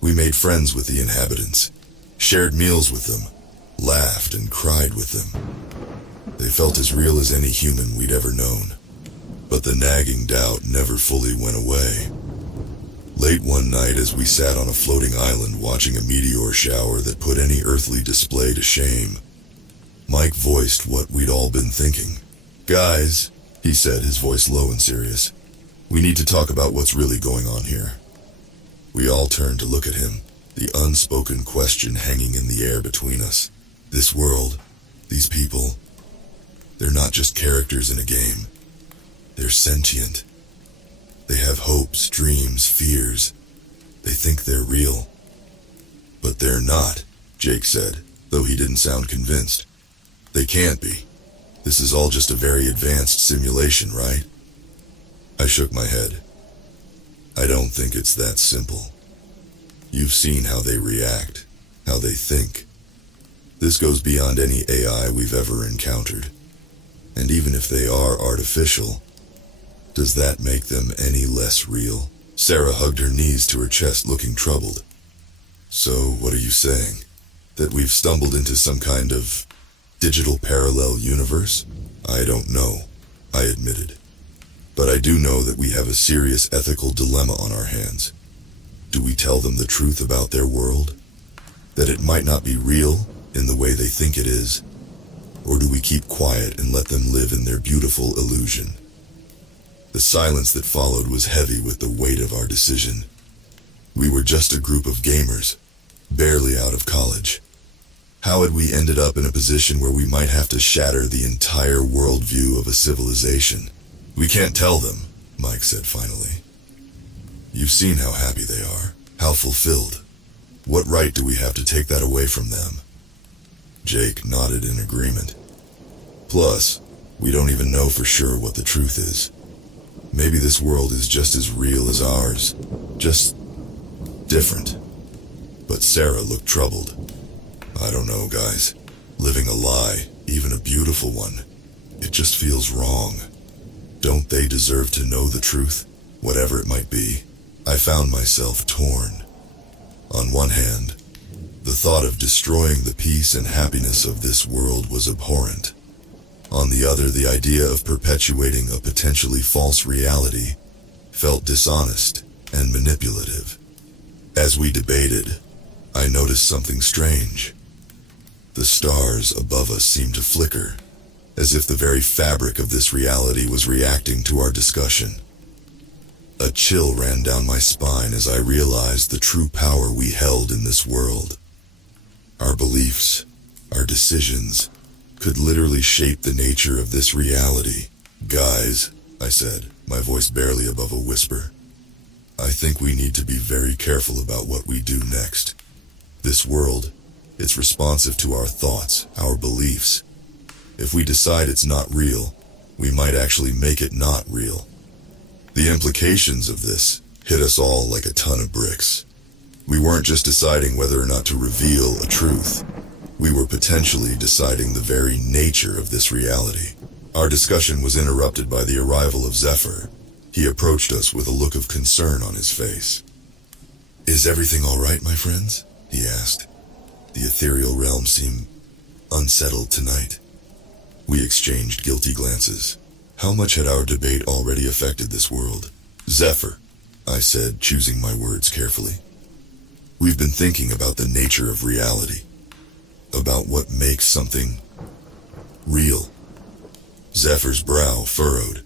We made friends with the inhabitants, shared meals with them, laughed and cried with them. They felt as real as any human we'd ever known. But the nagging doubt never fully went away. Late one night as we sat on a floating island watching a meteor shower that put any earthly display to shame, Mike voiced what we'd all been thinking. Guys, he said, his voice low and serious, we need to talk about what's really going on here. We all turned to look at him, the unspoken question hanging in the air between us. This world, these people, they're not just characters in a game. They're sentient. They have hopes, dreams, fears. They think they're real. But they're not, Jake said, though he didn't sound convinced. They can't be. This is all just a very advanced simulation, right? I shook my head. I don't think it's that simple. You've seen how they react, how they think. This goes beyond any AI we've ever encountered. And even if they are artificial, does that make them any less real? Sarah hugged her knees to her chest, looking troubled. So, what are you saying? That we've stumbled into some kind of digital parallel universe? I don't know, I admitted. But I do know that we have a serious ethical dilemma on our hands. Do we tell them the truth about their world? That it might not be real in the way they think it is? Or do we keep quiet and let them live in their beautiful illusion? The silence that followed was heavy with the weight of our decision. We were just a group of gamers, barely out of college. How had we ended up in a position where we might have to shatter the entire worldview of a civilization? We can't tell them, Mike said finally. You've seen how happy they are, how fulfilled. What right do we have to take that away from them? Jake nodded in agreement. Plus, we don't even know for sure what the truth is. Maybe this world is just as real as ours, just different. But Sarah looked troubled. I don't know, guys. Living a lie, even a beautiful one, it just feels wrong. Don't they deserve to know the truth, whatever it might be? I found myself torn. On one hand, the thought of destroying the peace and happiness of this world was abhorrent. On the other, the idea of perpetuating a potentially false reality felt dishonest and manipulative. As we debated, I noticed something strange. The stars above us seemed to flicker, as if the very fabric of this reality was reacting to our discussion. A chill ran down my spine as I realized the true power we held in this world. Our beliefs, our decisions, could literally shape the nature of this reality. Guys, I said, my voice barely above a whisper, I think we need to be very careful about what we do next. This world, it's responsive to our thoughts, our beliefs. If we decide it's not real, we might actually make it not real. The implications of this hit us all like a ton of bricks. We weren't just deciding whether or not to reveal a truth. We were potentially deciding the very nature of this reality. Our discussion was interrupted by the arrival of Zephyr. He approached us with a look of concern on his face. "Is everything all right, my friends?" he asked. "The ethereal realm seemed unsettled tonight." We exchanged guilty glances. How much had our debate already affected this world? "Zephyr," I said, choosing my words carefully. "We've been thinking about the nature of reality, about what makes something real." Zephyr's brow furrowed.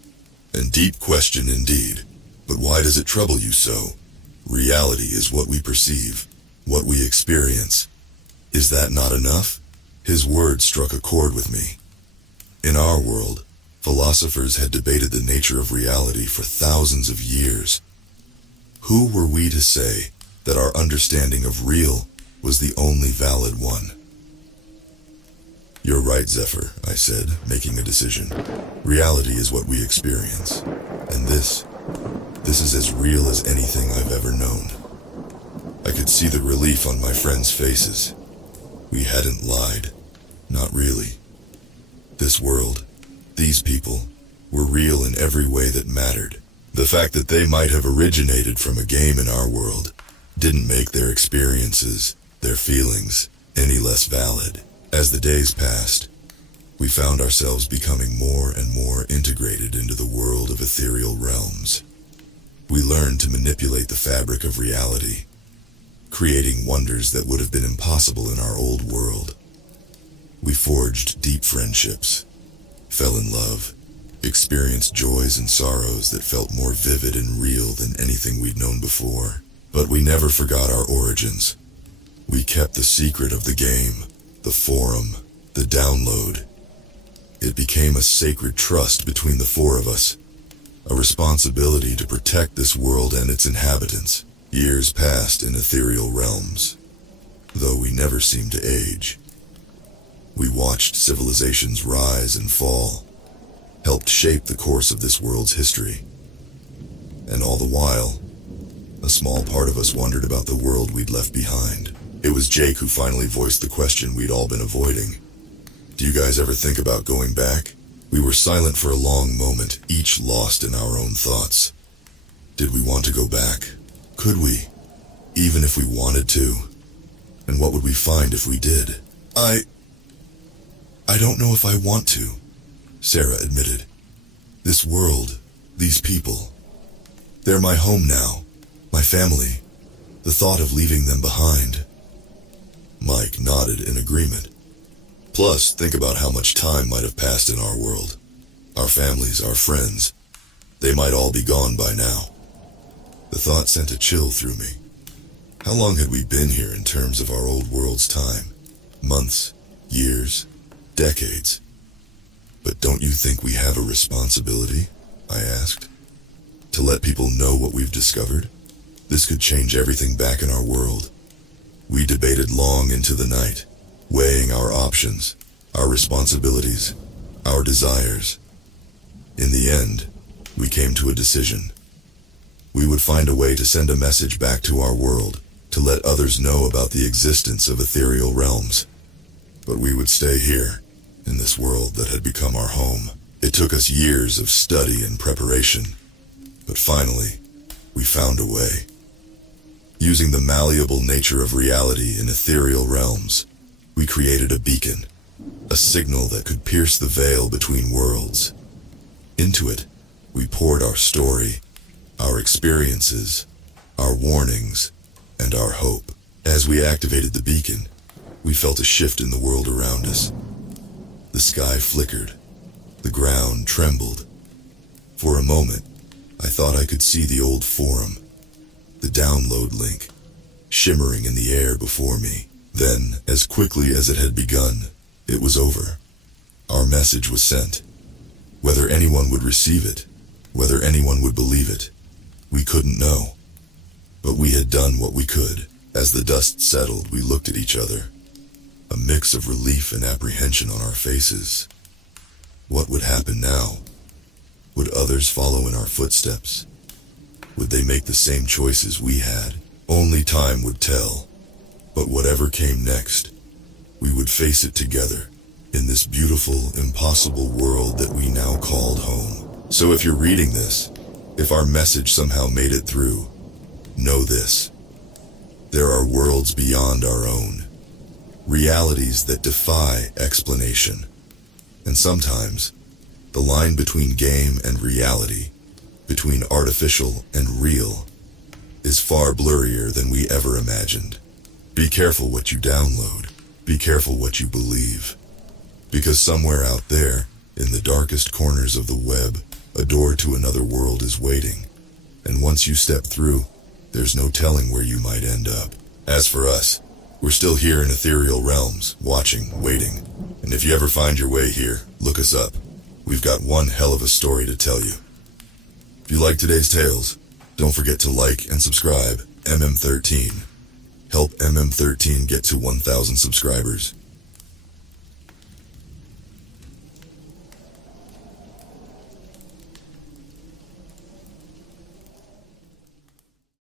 "And deep question indeed. But why does it trouble you so? Reality is what we perceive, what we experience. Is that not enough?" His words struck a chord with me. In our world, philosophers had debated the nature of reality for thousands of years. Who were we to say that our understanding of real was the only valid one? "You're right, Zephyr," I said, making a decision. "Reality is what we experience. And this is as real as anything I've ever known." I could see the relief on my friends' faces. We hadn't lied. Not really. This world, these people, were real in every way that mattered. The fact that they might have originated from a game in our world didn't make their experiences, their feelings, any less valid. As the days passed, we found ourselves becoming more and more integrated into the world of ethereal realms. We learned to manipulate the fabric of reality, creating wonders that would have been impossible in our old world. We forged deep friendships, fell in love, experienced joys and sorrows that felt more vivid and real than anything we'd known before. But we never forgot our origins. We kept the secret of the game, the forum, the download. It became a sacred trust between the four of us, a responsibility to protect this world and its inhabitants. Years passed in ethereal realms, though we never seemed to age. We watched civilizations rise and fall, helped shape the course of this world's history. And all the while, a small part of us wondered about the world we'd left behind. It was Jake who finally voiced the question we'd all been avoiding. "Do you guys ever think about going back?" We were silent for a long moment, each lost in our own thoughts. Did we want to go back? Could we? Even if we wanted to? And what would we find if we did? I don't know if I want to," Sarah admitted. "This world, these people, they're my home now, my family. The thought of leaving them behind." Mike nodded in agreement. "Plus, think about how much time might have passed in our world. Our families, our friends, they might all be gone by now." The thought sent a chill through me. How long had we been here in terms of our old world's time? Months? Years? Decades? "But don't you think we have a responsibility?" I asked. "To let people know what we've discovered? This could change everything back in our world." We debated long into the night, weighing our options, our responsibilities, our desires. In the end, we came to a decision. We would find a way to send a message back to our world, to let others know about the existence of ethereal realms. But we would stay here, in this world that had become our home. It took us years of study and preparation, but finally, we found a way. Using the malleable nature of reality in ethereal realms, we created a beacon, a signal that could pierce the veil between worlds. Into it, we poured our story, our experiences, our warnings, and our hope. As we activated the beacon, we felt a shift in the world around us. The sky flickered, the ground trembled. For a moment, I thought I could see the old forum, the download link, shimmering in the air before me. Then, as quickly as it had begun, it was over. Our message was sent. Whether anyone would receive it, whether anyone would believe it, we couldn't know. But we had done what we could. As the dust settled, we looked at each other, a mix of relief and apprehension on our faces. What would happen now? Would others follow in our footsteps? Would they make the same choices we had? Only time would tell. But whatever came next, we would face it together, in this beautiful, impossible world that we now called home. So if you're reading this, if our message somehow made it through, know this. There are worlds beyond our own, realities that defy explanation. And sometimes, the line between game and reality, between artificial and real, is far blurrier than we ever imagined. Be careful what you download. Be careful what you believe. Because somewhere out there, in the darkest corners of the web, a door to another world is waiting. And once you step through, there's no telling where you might end up. As for us, we're still here in ethereal realms, watching, waiting. And if you ever find your way here, look us up. We've got one hell of a story to tell you. If you like today's tales, don't forget to like and subscribe. MM13. Help MM13 get to 1,000 subscribers.